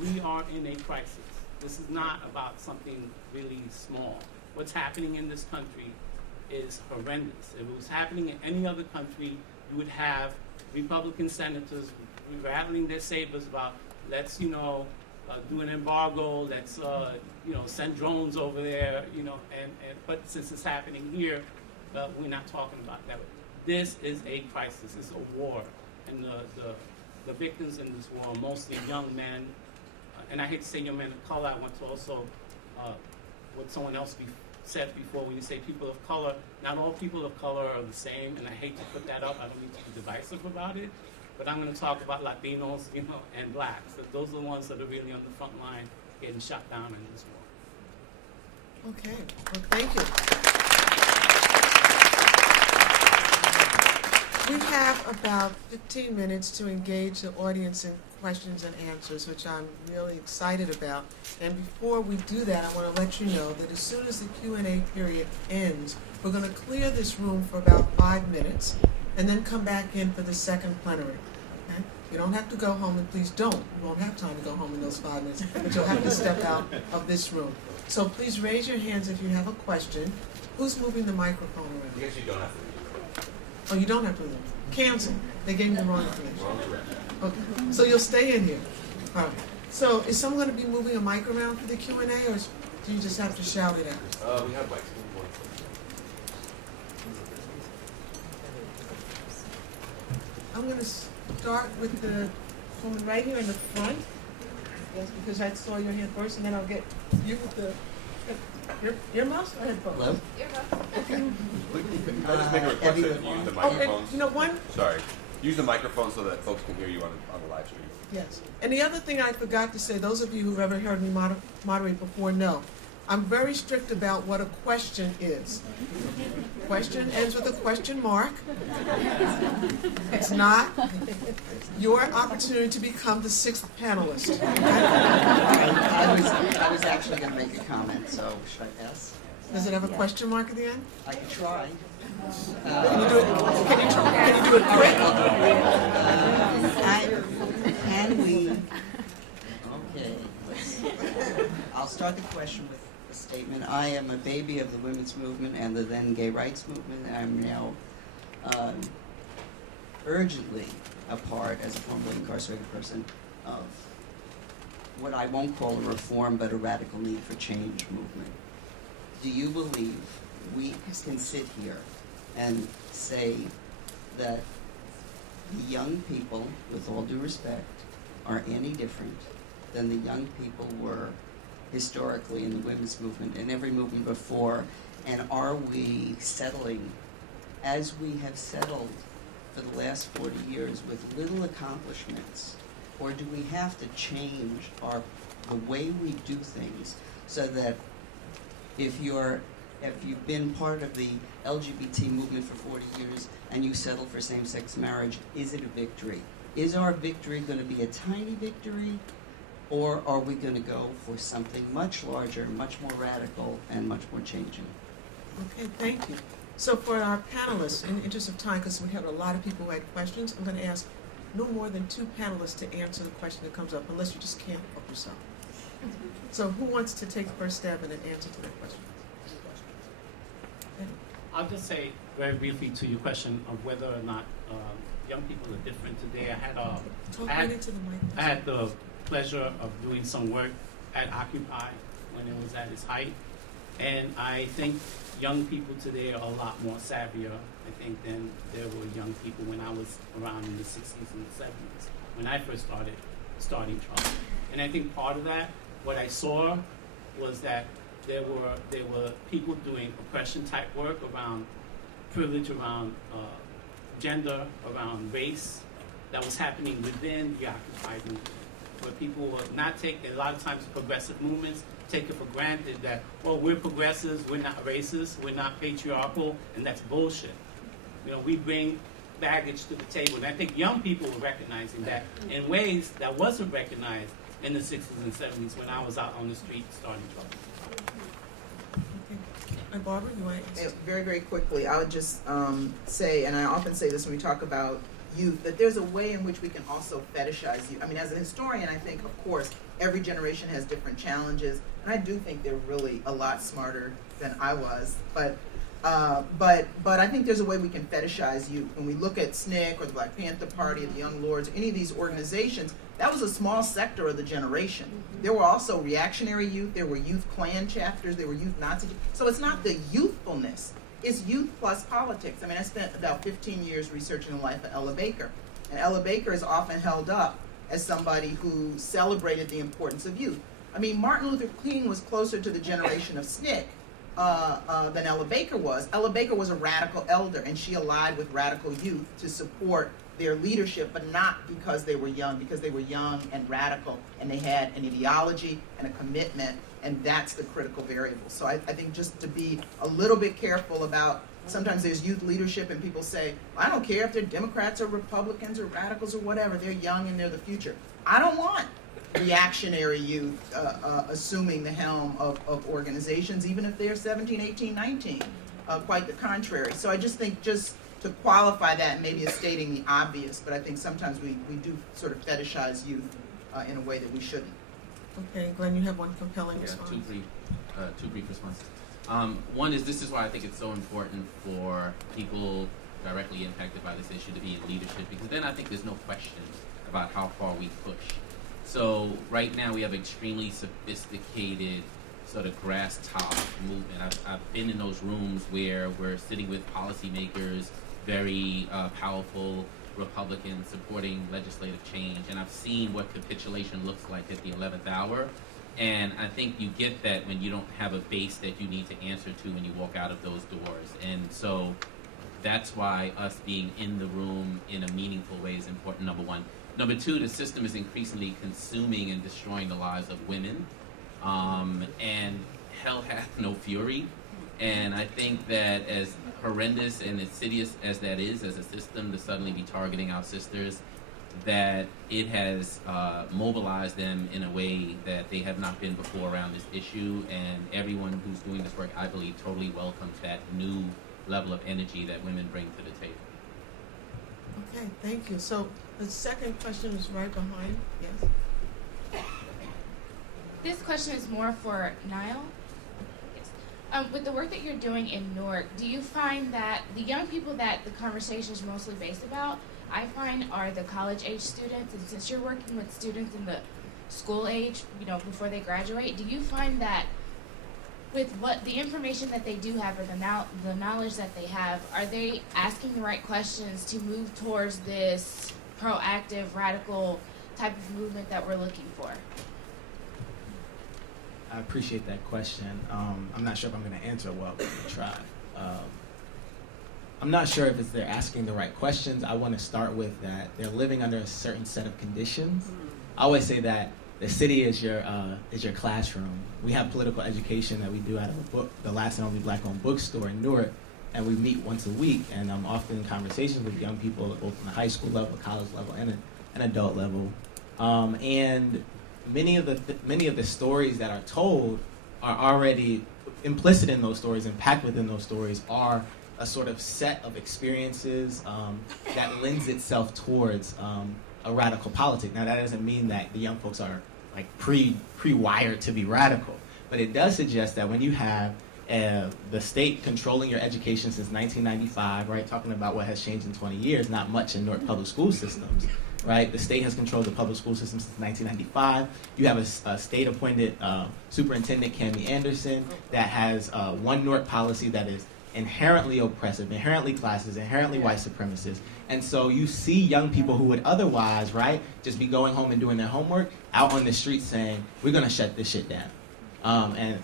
We are in a crisis. This is not about something really small. What's happening in this country is horrendous. If it was happening in any other country, you would have Republican senators rattling their sabers about, let's, do an embargo, let's, send drones over there, but since it's happening here, we're not talking about that. This is a crisis. It's a war. And the victims in this war are mostly young men. And I hate to say young men of color. I want to also, what someone else said before, when you say people of color, not all people of color are the same, and I hate to put that up. I don't need to be divisive about it, but I'm going to talk about Latinos, and blacks. So those are the ones that are really on the front line getting shot down in this war. Okay, well, thank you. We have about 15 minutes to engage the audience in questions and answers, which I'm really excited about. And before we do that, I want to let you know that as soon as the Q&A period ends, we're going to clear this room for about 5 minutes and then come back in for the second plenary. Okay? You don't have to go home, and please don't. You won't have time to go home in those 5 minutes, but you'll have to step out of this room. So please raise your hands if you have a question. Who's moving the microphone around? You actually don't have to leave. Oh, you don't have to leave. Cancel. They gave me the wrong information. Okay. So you'll stay in here. All right. So is someone going to be moving a mic around for the Q&A, or do you just have to shout it out? We have mics. I'm going to start with the woman right here in the front. Yes, because I saw your hand first, and then I'll get you with the earmuffs or headphones? Hello? Okay. Can I just make a request that you use the Oh, and, microphones? one. Sorry. Use the microphone so that folks can hear you on the live stream. Yes. And the other thing I forgot to say, those of you who've ever heard me moderate before know, I'm very strict about what a question is. Question ends with a question mark. It's not your opportunity to become the sixth panelist. I was actually going to make a comment, so should I pass? Does it have a question mark at the end? I can try. Can you do it? Can you do it quick? Can we? Okay. I'll start the question with a statement. I am a baby of the women's movement and the then gay rights movement. I'm now urgently a part, as a formerly incarcerated person, of what I won't call a reform, but a radical need for change movement. Do you believe we can sit here and say that the young people, with all due respect, are any different than the young people were historically in the women's movement and every movement before? And are we settling, as we have settled for the last 40 years, with little accomplishments? Or do we have to change the way we do things so that if you've been part of the LGBT movement for 40 years and you settle for same-sex marriage, is it a victory? Is our victory going to be a tiny victory, or are we going to go for something much larger, much more radical, and much more changing? Okay, thank you. So for our panelists, in the interest of time, because we have a lot of people who had questions, I'm going to ask no more than 2 panelists to answer the question that comes up, unless you just can't help yourself. So who wants to take the first stab at an answer to that question? I'll just say very briefly to your question of whether or not young people are different today. Talk right into the mic. I had the pleasure of doing some work at Occupy when it was at its height, and I think young people today are a lot more savvier, I think, than there were young people when I was around in the 60s and the 70s, when I first starting trouble. And I think part of that, what I saw was that there were people doing oppression type work around privilege, around gender, around race, that was happening within the Occupy movement, where people were not taking, a lot of times progressive movements take it for granted that, well, we're progressives, we're not racist, we're not patriarchal, and that's bullshit. You know, we bring baggage to the table. And I think young people were recognizing that in ways that wasn't recognized in the 60s and 70s when I was out on the street starting trouble. And Barbara, you want to answer? Very, very quickly, I would just say, and I often say this when we talk about youth, that there's a way in which we can also fetishize youth. I mean, as a historian, I think, of course, every generation has different challenges, and I do think they're really a lot smarter than I was. But I think there's a way we can fetishize youth. When we look at SNCC or the Black Panther Party, or the Young Lords, or any of these organizations, that was a small sector of the generation. There were also reactionary youth, there were youth Klan chapters, there were youth Nazi. So it's not the youthfulness, it's youth plus politics. I mean, I spent about 15 years researching the life of Ella Baker. And Ella Baker is often held up as somebody who celebrated the importance of youth. I mean, Martin Luther King was closer to the generation of SNCC than Ella Baker was. Ella Baker was a radical elder, and she allied with radical youth to support their leadership, but not because they were young and radical, and they had an ideology and a commitment, and that's the critical variable. So I think just to be a little bit careful about, sometimes there's youth leadership and people say, I don't care if they're Democrats or Republicans or radicals or whatever, they're young and they're the future. I don't want reactionary youth assuming the helm of organizations, even if they're 17, 18, 19. Quite the contrary. So I just think, just to qualify that, maybe as stating the obvious, but I think sometimes we do sort of fetishize youth in a way that we shouldn't. Okay, Glenn, you have one compelling response. Two brief responses. One is, this is why I think it's so important for people directly impacted by this issue to be in leadership, because then I think there's no question about how far we push. So right now we have extremely sophisticated sort of grass top movement. I've been in those rooms where we're sitting with policymakers, very powerful Republicans supporting legislative change, and I've seen what capitulation looks like at the 11th hour. And I think you get that when you don't have a base that you need to answer to when you walk out of those doors. And so that's why us being in the room in a meaningful way is important, number one. Number two, the system is increasingly consuming and destroying the lives of women. And hell hath no fury. And I think that as horrendous and insidious as that is as a system to suddenly be targeting our sisters, that it has mobilized them in a way that they have not been before around this issue. And everyone who's doing this work, I believe, totally welcomes that new level of energy that women bring to the table. Okay, thank you. So the second question is right behind. Yes. This question is more for Niall. Yes. With the work that you're doing in Newark, do you find that the young people that the conversation is mostly based about, I find, are the college-age students? And since you're working with students in the school age, before they graduate, do you find that with what the information that they do have or the knowledge that they have, are they asking the right questions to move towards this proactive, radical type of movement that we're looking for? I appreciate that question. I'm not sure if I'm going to answer well, but I'll try. I'm not sure if they're asking the right questions. I want to start with that they're living under a certain set of conditions. I always say that the city is your classroom. We have political education that we do out of a book, the last and only black-owned bookstore in Newark, and we meet once a week. And I'm often in conversations with young people, both on the high school level, college level, and an adult level. And many of the stories that are told are already implicit in those stories and packed within those stories are a sort of set of experiences that lends itself towards a radical politic. Now, that doesn't mean that the young folks are like pre-wired to be radical, but it does suggest that when you have the state controlling your education since 1995, right, talking about what has changed in 20 years, not much in Newark public school systems, right? The state has controlled the public school system since 1995. You have a state-appointed superintendent, Cammie Anderson, that has one Newark policy that is inherently oppressive, inherently classist, inherently white supremacist. And so you see young people who would otherwise, right, just be going home and doing their homework, out on the street saying, we're going to shut this shit down. And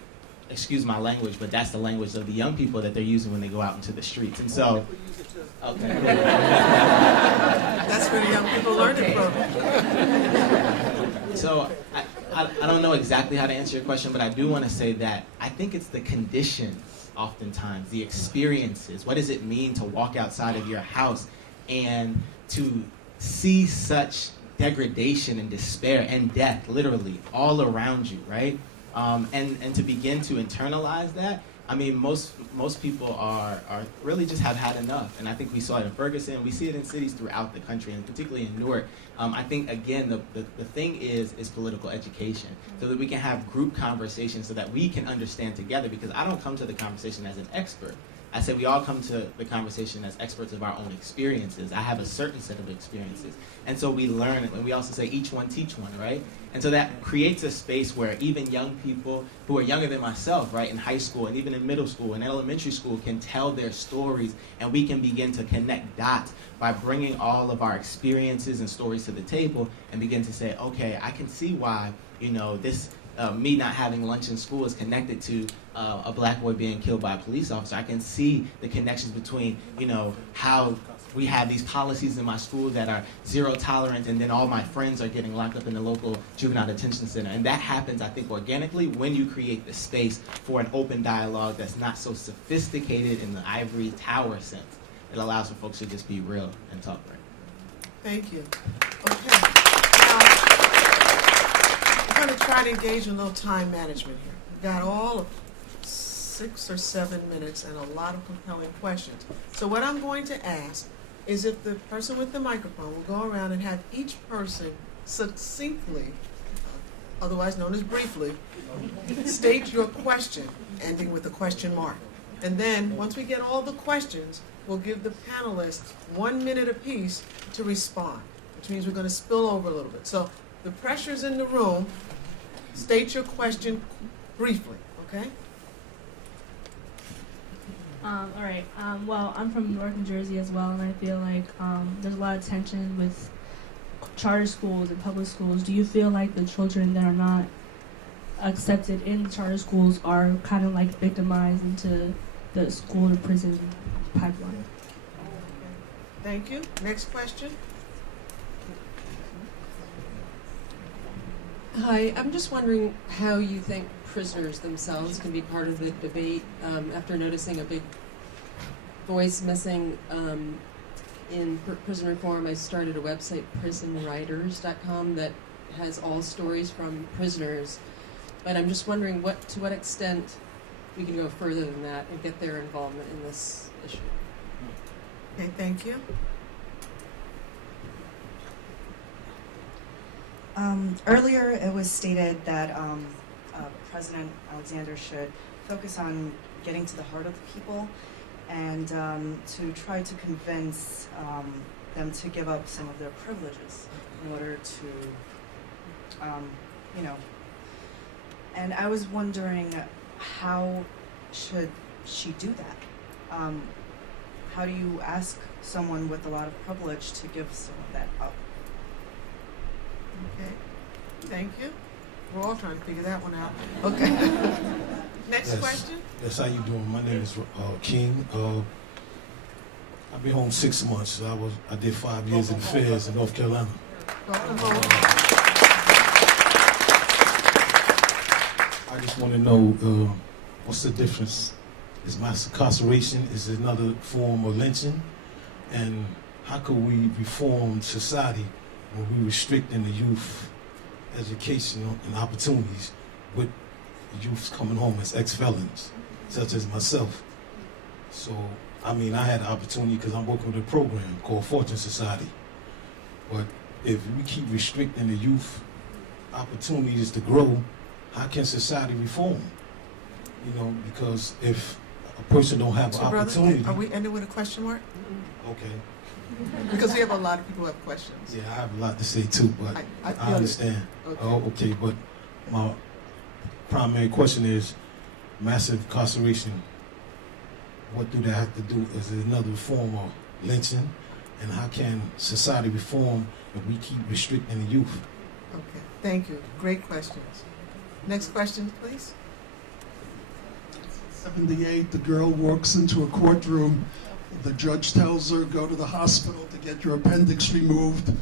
excuse my language, but that's the language of the young people that they're using when they go out into the streets. And so, okay. That's where the young people learn it from. So I don't know exactly how to answer your question, but I do want to say that I think it's the conditions oftentimes, the experiences. What does it mean to walk outside of your house and to see such degradation and despair and death literally all around you, right? And to begin to internalize that, I mean, most people are really just have had enough. And I think we saw it in Ferguson. We see it in cities throughout the country, and particularly in Newark. I think, again, the thing is political education, so that we can have group conversations so that we can understand together, because I don't come to the conversation as an expert. I say we all come to the conversation as experts of our own experiences. I have a certain set of experiences. And so we learn, and we also say each one teach one, right? And so that creates a space where even young people who are younger than myself, right, in high school and even in middle school and elementary school can tell their stories, and we can begin to connect dots by bringing all of our experiences and stories to the table and begin to say, okay, I can see why, this me not having lunch in school is connected to a black boy being killed by a police officer. I can see the connections between, how we have these policies in my school that are zero tolerance, and then all my friends are getting locked up in the local juvenile detention center. And that happens, I think, organically when you create the space for an open dialogue that's not so sophisticated in the ivory tower sense. It allows for folks to just be real and talk right. Thank you. Okay. Now, I'm going to try to engage in a little time management here. We've got all of 6 or 7 minutes and a lot of compelling questions. So what I'm going to ask is if the person with the microphone will go around and have each person succinctly, otherwise known as briefly, state your question, ending with a question mark. And then, once we get all the questions, we'll give the panelists 1 minute apiece to respond, which means we're going to spill over a little bit. So the pressure's in the room. State your question briefly, okay? All right. Well, I'm from Newark, New Jersey as well, and I feel like there's a lot of tension with charter schools and public schools. Do you feel like the children that are not accepted in the charter schools are kind of like victimized into the school to prison pipeline? Thank you. Next question. Hi, I'm just wondering how you think prisoners themselves can be part of the debate after noticing a big voice missing in prison reform. I started a website, prisonwriters.com, that has all stories from prisoners, but I'm just wondering to what extent we can go further than that and get their involvement in this issue. Okay, thank you. Earlier, it was stated that President Alexander should focus on getting to the heart of the people and to try to convince them to give up some of their privileges in order to And I was wondering, how should she do that? How do you ask someone with a lot of privilege to give some of that up? Okay, thank you. We're all trying to figure that one out. Okay. Next question. Yes, how you doing? My name is King. I've been home 6 months. I did 5 years in the feds in North Carolina. I just want to know what's the difference? Is mass incarceration is another form of lynching? And how could we reform society when we restricting the youth education and opportunities with youth coming home as ex-felons, such as myself? So, I mean, I had the opportunity because I'm working with a program called Fortune Society. But if we keep restricting the youth opportunities to grow, how can society reform? You know, because if a person don't have an opportunity... Brother, are we ending with a question mark? Okay. Because we have a lot of people who have questions. Yeah, I have a lot to say too, but I understand. Okay. Oh, okay, but my primary question is massive incarceration. What do that have to do? Is it another form of lynching? And how can society reform if we keep restricting the youth? Okay, thank you. Great questions. Next question, please. 78, the girl walks into a courtroom. The judge tells her, go to the hospital to get your appendix removed.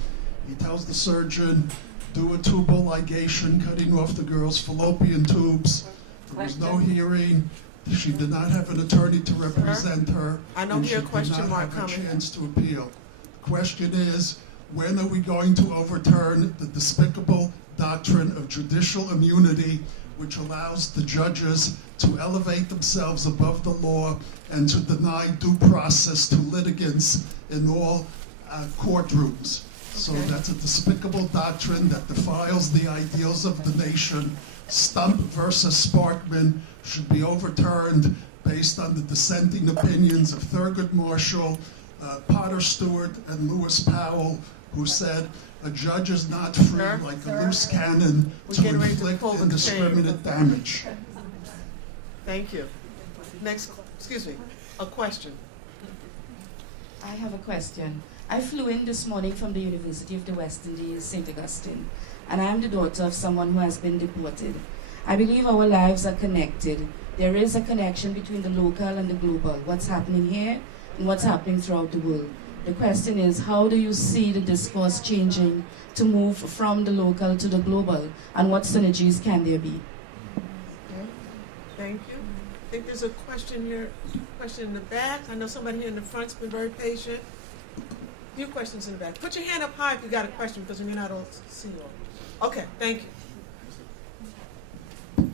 He tells the surgeon, do a tubal ligation, cutting off the girl's fallopian tubes. There was no hearing. She did not have an attorney to represent her. I don't hear a question mark coming. She did not have a coming. chance to appeal. The question is, when are we going to overturn the despicable doctrine of judicial immunity, which allows the judges to elevate themselves above the law and to deny due process to litigants in all courtrooms? So that's a despicable doctrine that defiles the ideals of the nation. Stump versus Sparkman should be overturned based on the dissenting opinions of Thurgood Marshall, Potter Stewart, and Lewis Powell, who said, a judge is not free like a loose cannon to inflict indiscriminate damage. Thank you. Next, excuse me, a question. I have a question. I flew in this morning from the University of the West Indies, St. Augustine, and I am the daughter of someone who has been deported. I believe our lives are connected. There is a connection between the local and the global, what's happening here and what's happening throughout the world. The question is, how do you see the discourse changing to move from the local to the global, and what synergies can there be? Okay. Thank you. I think there's a question here, question in the back. I know somebody here in the front's been very patient. A few questions in the back. Put your hand up high if you got a question, because we may not all see you all. Okay, thank you.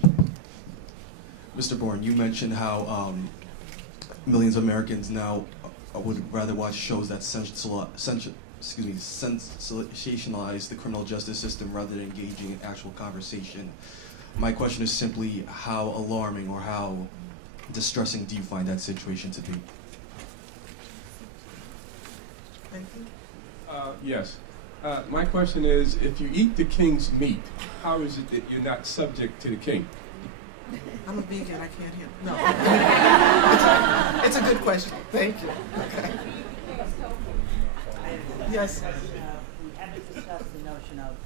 Mr. Bourne, you mentioned how millions of Americans now would rather watch shows that sensationalize the criminal justice system rather than engaging in actual conversation. My question is simply, how alarming or how distressing do you find that situation to be? Thank you. Yes. My question is, if you eat the king's meat, how is it that you're not subject to the king? I'm a vegan, I can't hear. No. It's a good question. Thank you. Okay. Yes. We haven't discussed the notion of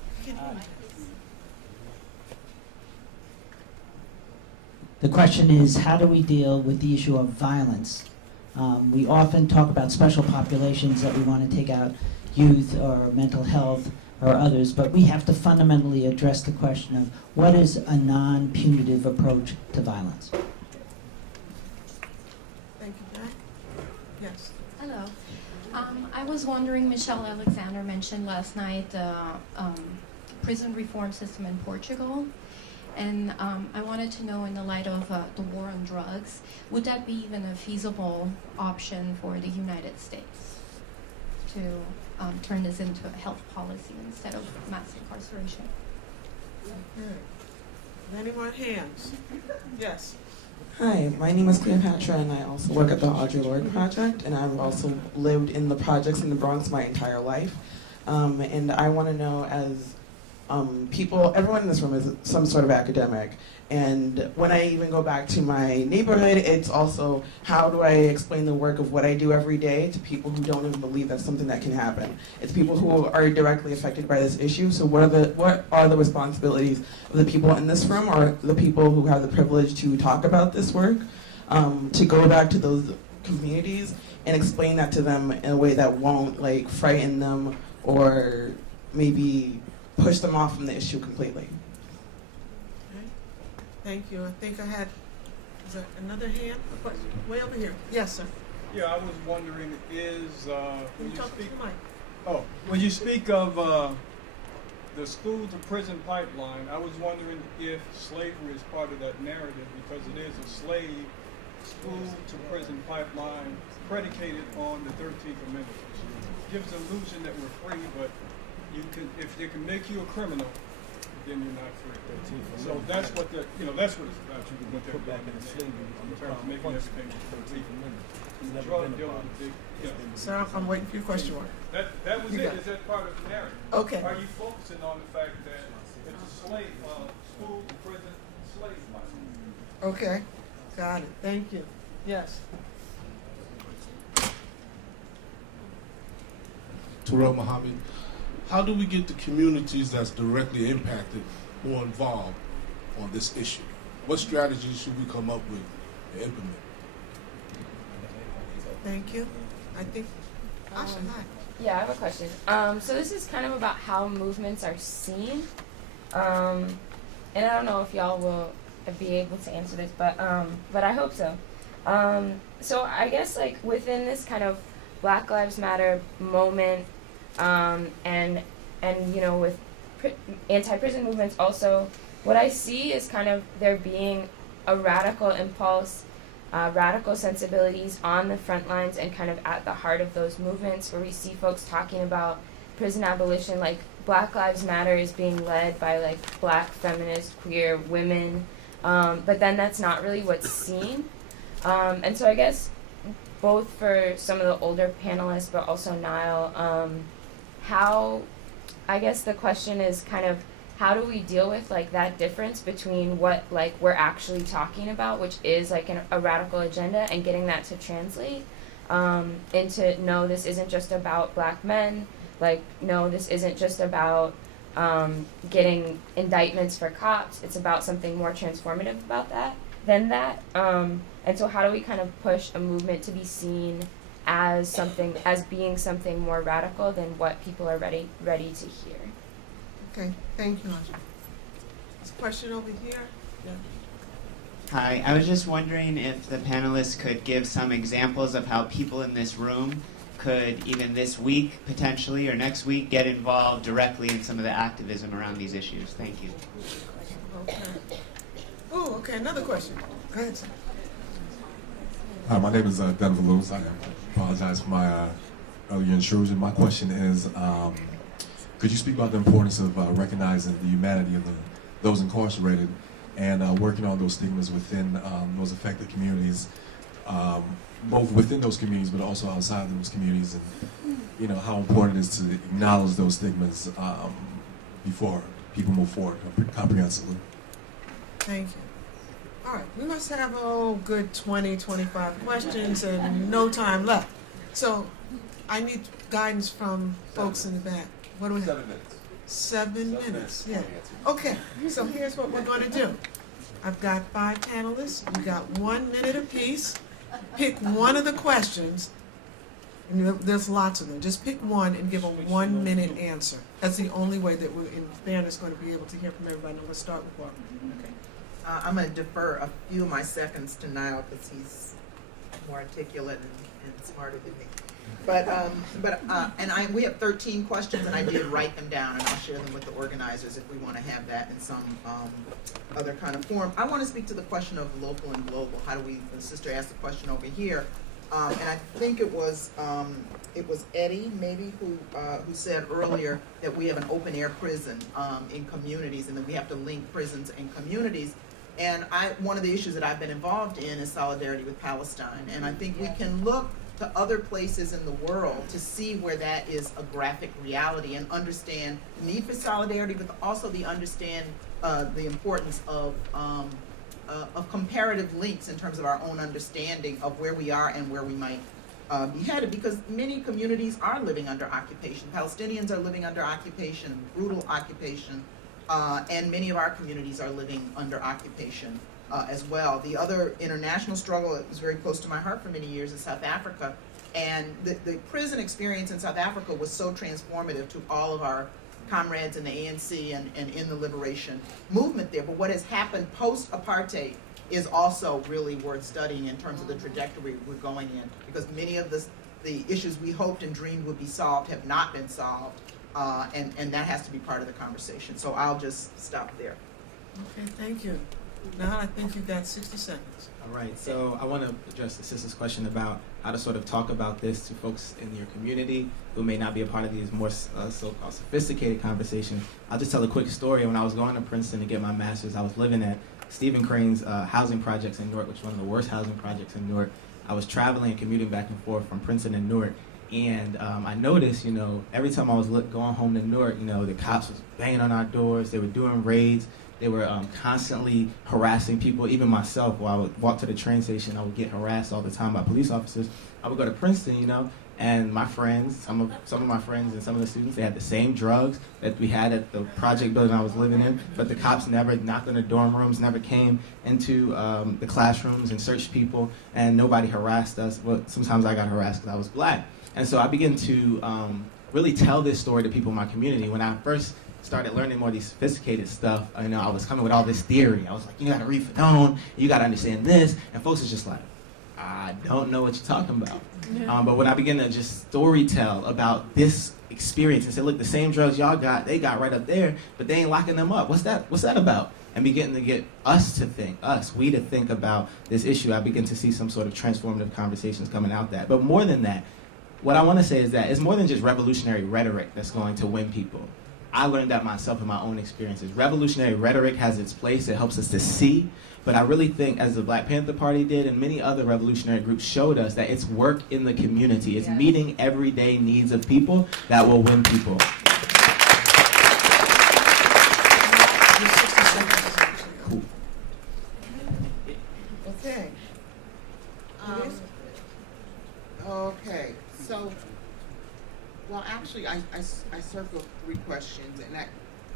the question is, how do we deal with the issue of violence? We often talk about special populations that we want to take out, youth or mental health or others, but we have to fundamentally address the question of what is a non-punitive approach to violence. Thank you, Jack. Yes. Hello. I was wondering, Michelle Alexander mentioned last night the prison reform system in Portugal. And I wanted to know, in the light of the war on drugs, would that be even a feasible option for the United States to turn this into a health policy instead of mass incarceration? Okay. Any more hands? Yes. Hi, my name is Cleopatra, and I also work at the Audre Lorde Project, and I've also lived in the projects in the Bronx my entire life. And I want to know, as everyone in this room is some sort of academic. And when I even go back to my neighborhood, it's also how do I explain the work of what I do every day to people who don't even believe that's something that can happen. It's people who are directly affected by this issue. So what are the responsibilities of the people in this room or the people who have the privilege to talk about this work, to go back to those communities and explain that to them in a way that won't like frighten them or maybe push them off from the issue completely. Thank you. I think I had, is there another hand? Way over here. Yes, sir. Yeah, I was wondering, when you speak of the school to prison pipeline, I was wondering if slavery is part of that narrative, because it is a slave school to prison pipeline predicated on the 13th Amendment. It gives the illusion that we're free, but if they can make you a criminal, then you're not free. So that's what that's what it's about. You can what they're doing in terms of making everything free. Drug dealer, Sir, I'm waiting for your question. That was it. Is that part of the narrative? Okay. Are you focusing on the fact that it's a slave school to prison slave life? Okay. Got it. Thank you. Yes. Terrell Muhammad, how do we get the communities that's directly impacted more involved on this issue? What strategies should we come up with to implement? Thank you. I think, Asha, hi. Yeah, I have a question. So this is kind of about how movements are seen. And I don't know if y'all will be able to answer this, but I hope so. So I guess like within this kind of Black Lives Matter moment, and you know, with anti-prison movements also, what I see is kind of there being a radical impulse, radical sensibilities on the front lines and kind of at the heart of those movements, where we see folks talking about prison abolition, like Black Lives Matter is being led by like Black feminist queer women, but then that's not really what's seen. And so I guess both for some of the older panelists, but also Niall, I guess the question is kind of how do we deal with like that difference between what like we're actually talking about, which is like a radical agenda, and getting that to translate into no, this isn't just about Black men, like no, this isn't just about getting indictments for cops, it's about something more transformative than that. And so how do we kind of push a movement to be seen as being something more radical than what people are ready to hear? Okay, thank you, Asha. There's a question over here. Yeah. Hi, I was just wondering if the panelists could give some examples of how people in this room could, even this week potentially, or next week, get involved directly in some of the activism around these issues. Thank you. Okay. Oh, okay, another question. Go ahead, sir. Hi, my name is Denver Lewis. I apologize for my earlier intrusion. My question is, could you speak about the importance of recognizing the humanity of those incarcerated and working on those stigmas within those affected communities, both within those communities but also outside those communities, and you know how important it is to acknowledge those stigmas before people move forward comprehensively. Thank you. All right, we must have a good 20, 25 questions and no time left. So I need guidance from folks in the back. What do we have? 7 minutes. 7 minutes, yeah. Okay, so here's what we're going to do. I've got 5 panelists. We've got 1 minute apiece. Pick one of the questions. And there's lots of them. Just pick one and give a 1 minute answer. That's the only way that we're, in fairness, going to be able to hear from everybody. I'm going to start with Barbara. Okay. I'm going to defer a few of my seconds to Niall because he's more articulate and smarter than me. We have 13 questions, and I did write them down, and I'll share them with the organizers if we want to have that in some other kind of form. I want to speak to the question of local and global. How do we? The sister asked the question over here, and I think it was Eddie maybe who said earlier that we have an open air prison in communities, and that we have to link prisons and communities. And one of the issues that I've been involved in is solidarity with Palestine, and I think we can look to other places in the world to see where that is a graphic reality and understand the need for solidarity, but also the importance of comparative links in terms of our own understanding of where we are and where we might be headed, because many communities are living under occupation. Palestinians are living under occupation, brutal occupation, and many of our communities are living under occupation as well. The other international struggle that was very close to my heart for many years is South Africa, and the prison experience in South Africa was so transformative to all of our comrades in the ANC and in the liberation movement there. But what has happened post-apartheid is also really worth studying in terms of the trajectory we're going in, because many of the issues we hoped and dreamed would be solved have not been solved, and that has to be part of the conversation. So I'll just stop there. Okay, thank you. Now I think you've got 60 seconds. All right, so I want to address the sister's question about how to sort of talk about this to folks in your community who may not be a part of these more so-called sophisticated conversations. I'll just tell a quick story. When I was going to Princeton to get my master's, I was living at Stephen Crane's housing projects in Newark, which is one of the worst housing projects in Newark. I was traveling and commuting back and forth from Princeton and Newark, and I noticed, every time I was going home to Newark, the cops was banging on our doors, they were doing raids, they were constantly harassing people. Even myself, while I would walk to the train station, I would get harassed all the time by police officers. I would go to Princeton, and my friends, some of my friends and some of the students, they had the same drugs that we had at the project building I was living in, but the cops never knocked on the dorm rooms, never came into the classrooms and searched people, and nobody harassed us. Well, sometimes I got harassed because I was black. And so I began to really tell this story to people in my community. When I first started learning more of these sophisticated stuff, I was coming with all this theory. I was like, you gotta read Fanon, you gotta understand this, and folks is just like, I don't know what you're talking about. Yeah. But when I begin to just story tell about this experience and say, look, the same drugs y'all got, they got right up there, but they ain't locking them up. What's that about? And begin to get we to think about this issue, I begin to see some sort of transformative conversations coming out that. But more than that, what I want to say is that it's more than just revolutionary rhetoric that's going to win people. I learned that myself in my own experiences. Revolutionary rhetoric has its place. It helps us to see. But I really think, as the Black Panther Party did and many other revolutionary groups showed us, that it's work in the community. It's meeting everyday needs of people that will win people. Cool. Okay. Okay. So, well, actually, I circled 3 questions, and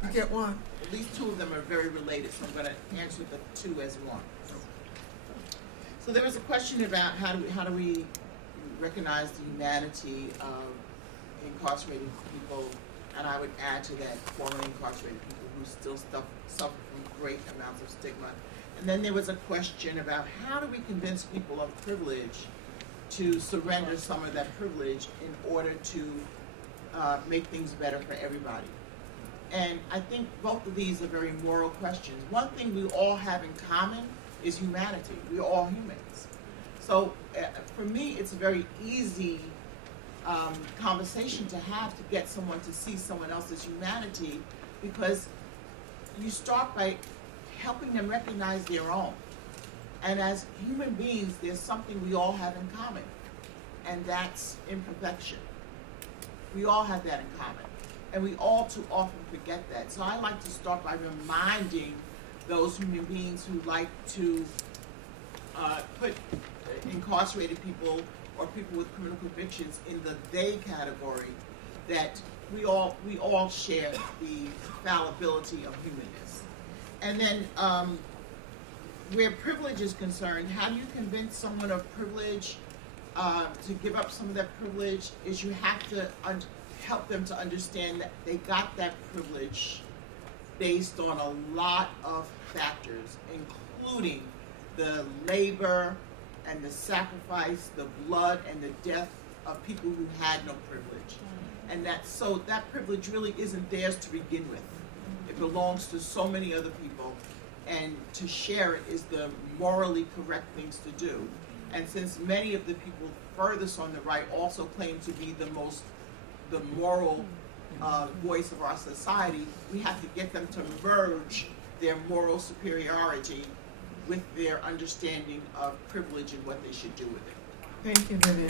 you get one. At least 2 of them are very related, so I'm going to answer the 2 as one. So there was a question about how do we recognize the humanity of incarcerated people, and I would add to that formerly incarcerated people who still suffer from great amounts of stigma. And then there was a question about how do we convince people of privilege to surrender some of that privilege in order to make things better for everybody. And I think both of these are very moral questions. One thing we all have in common is humanity. We're all humans. So for me, it's a very easy conversation to have to get someone to see someone else's humanity, because you start by helping them recognize their own. And as human beings, there's something we all have in common, and that's imperfection. We all have that in common, and we all too often forget that. So I like to start by reminding those human beings who like to put incarcerated people or people with criminal convictions in the they category, that we all share the fallibility of humanness. And then where privilege is concerned, how do you convince someone of privilege to give up some of that privilege is you have to help them to understand that they got that privilege based on a lot of factors, including the labor and the sacrifice, the blood and the death of people who had no privilege. And that privilege really isn't theirs to begin with. It belongs to so many other people, and to share it is the morally correct things to do. And since many of the people furthest on the right also claim to be the moral voice of our society, we have to get them to merge their moral superiority with their understanding of privilege and what they should do with it. Thank you, Vivian.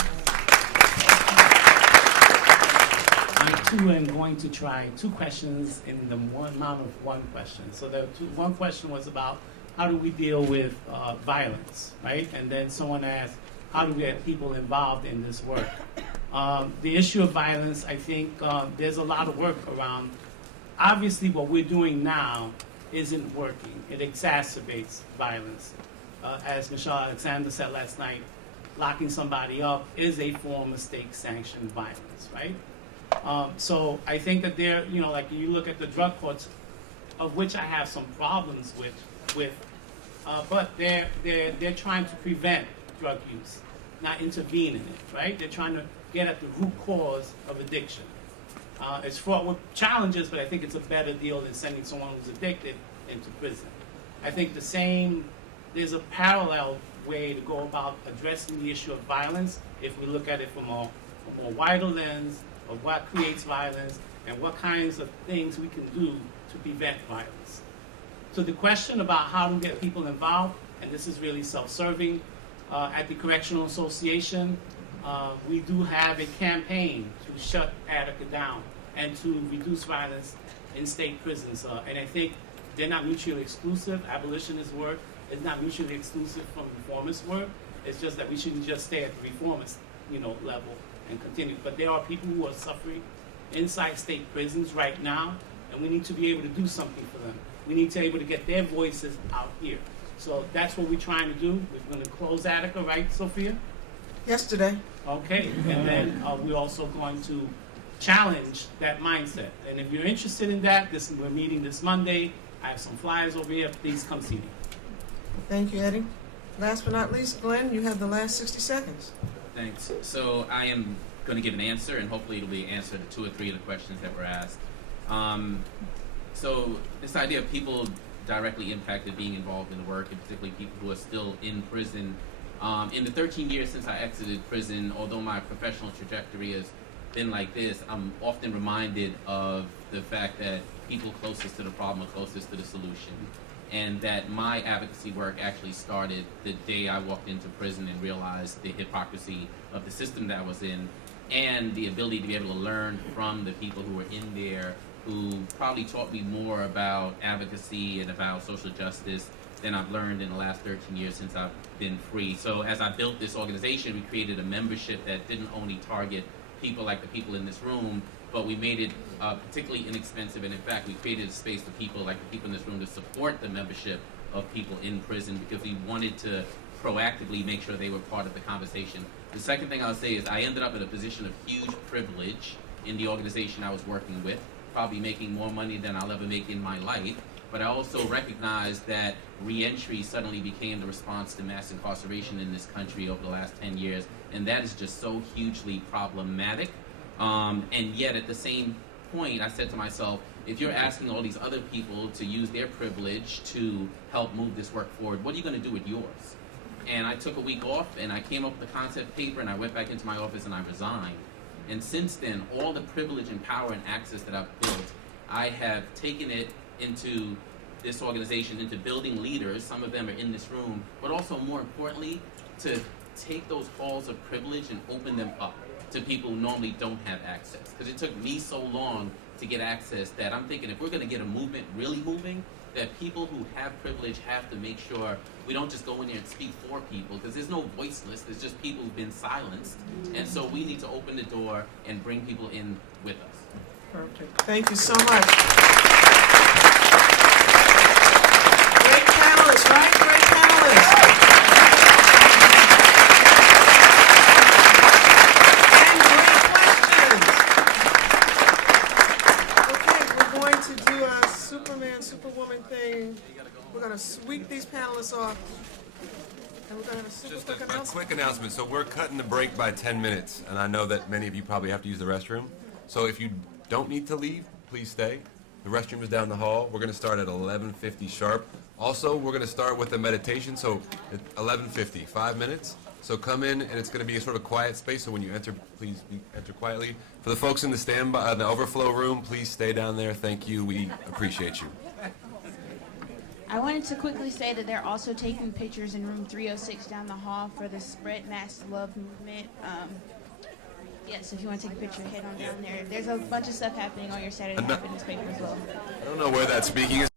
I too am going to try two questions in the one amount of one question. So one question was about how do we deal with violence, right? And then someone asked, how do we get people involved in this work? The issue of violence, I think there's a lot of work around. Obviously, what we're doing now isn't working. It exacerbates violence. As Michelle Alexander said last night, locking somebody up is a form of state-sanctioned violence, right? So I think that there, like you look at the drug courts, of which I have some problems with, but they're trying to prevent drug use, not intervene in it, right? They're trying to get at the root cause of addiction. It's fraught with challenges, but I think it's a better deal than sending someone who's addicted into prison. I think there's a parallel way to go about addressing the issue of violence if we look at it from a more wider lens of what creates violence and what kinds of things we can do to prevent violence. So the question about how to get people involved, and this is really self-serving, at the Correctional Association, we do have a campaign to shut Attica down and to reduce violence in state prisons. And I think they're not mutually exclusive. Abolitionist work is not mutually exclusive from reformist work. It's just that we shouldn't just stay at the reformist, level and continue. But there are people who are suffering inside state prisons right now, and we need to be able to do something for them. We need to be able to get their voices out here. So that's what we're trying to do. We're going to close Attica, right, Sophia? Yesterday. Okay, and then we're also going to challenge that mindset. And if you're interested in that, we're meeting this Monday. I have some flyers over here. Please come see me. Thank you, Eddie. Last but not least, Glenn, you have the last 60 seconds. Thanks. So I am going to give an answer, and hopefully it'll be an answer to 2 or 3 of the questions that were asked. So this idea of people directly impacted being involved in the work, and particularly people who are still in prison. In the 13 years since I exited prison, although my professional trajectory has been like this, I'm often reminded of the fact that people closest to the problem are closest to the solution, and that my advocacy work actually started the day I walked into prison and realized the hypocrisy of the system that I was in, and the ability to be able to learn from the people who were in there, who probably taught me more about advocacy and about social justice than I've learned in the last 13 years since I've been free. So as I built this organization, we created a membership that didn't only target people like the people in this room, but we made it particularly inexpensive, and in fact, we created a space for people like the people in this room to support the membership of people in prison, because we wanted to proactively make sure they were part of the conversation. The second thing I'll say is I ended up in a position of huge privilege in the organization I was working with, probably making more money than I'll ever make in my life, but I also recognized that re-entry suddenly became the response to mass incarceration in this country over the last 10 years, and that is just so hugely problematic. And yet at the same point, I said to myself, if you're asking all these other people to use their privilege to help move this work forward, what are you going to do with yours? And I took a week off, and I came up with the concept paper, and I went back into my office, and I resigned. And since then, all the privilege and power and access that I've built, I have taken it into this organization, into building leaders. Some of them are in this room, but also more importantly, to take those halls of privilege and open them up to people who normally don't have access. Because it took me so long to get access that I'm thinking if we're going to get a movement really moving, that people who have privilege have to make sure we don't just go in there and speak for people, because there's no voiceless, there's just people who've been silenced. And so we need to open the door and bring people in with us. Perfect. Thank you so much. Great panelists, right? Great panelists. And great questions. Okay, we're going to do a Superman, Superwoman thing. We're going to sweep these panelists off. And we're going to have a super quick announcement. Quick announcement. So we're cutting the break by 10 minutes, and I know that many of you probably have to use the restroom. So if you don't need to leave, please stay. The restroom is down the hall. We're going to start at 11:50 sharp. Also, we're going to start with a meditation. So at 11:50, 5 minutes. So come in, and it's going to be a sort of quiet space. So when you enter, please enter quietly. For the folks in the the overflow room, please stay down there. Thank you. We appreciate you. I wanted to quickly say that they're also taking pictures in room 306 down the hall for the Spread Mass Love movement. Yes, if you want to take a picture, head on down there. There's a bunch of stuff happening on your Saturday Happiness paper as well. I don't know where that speaking is.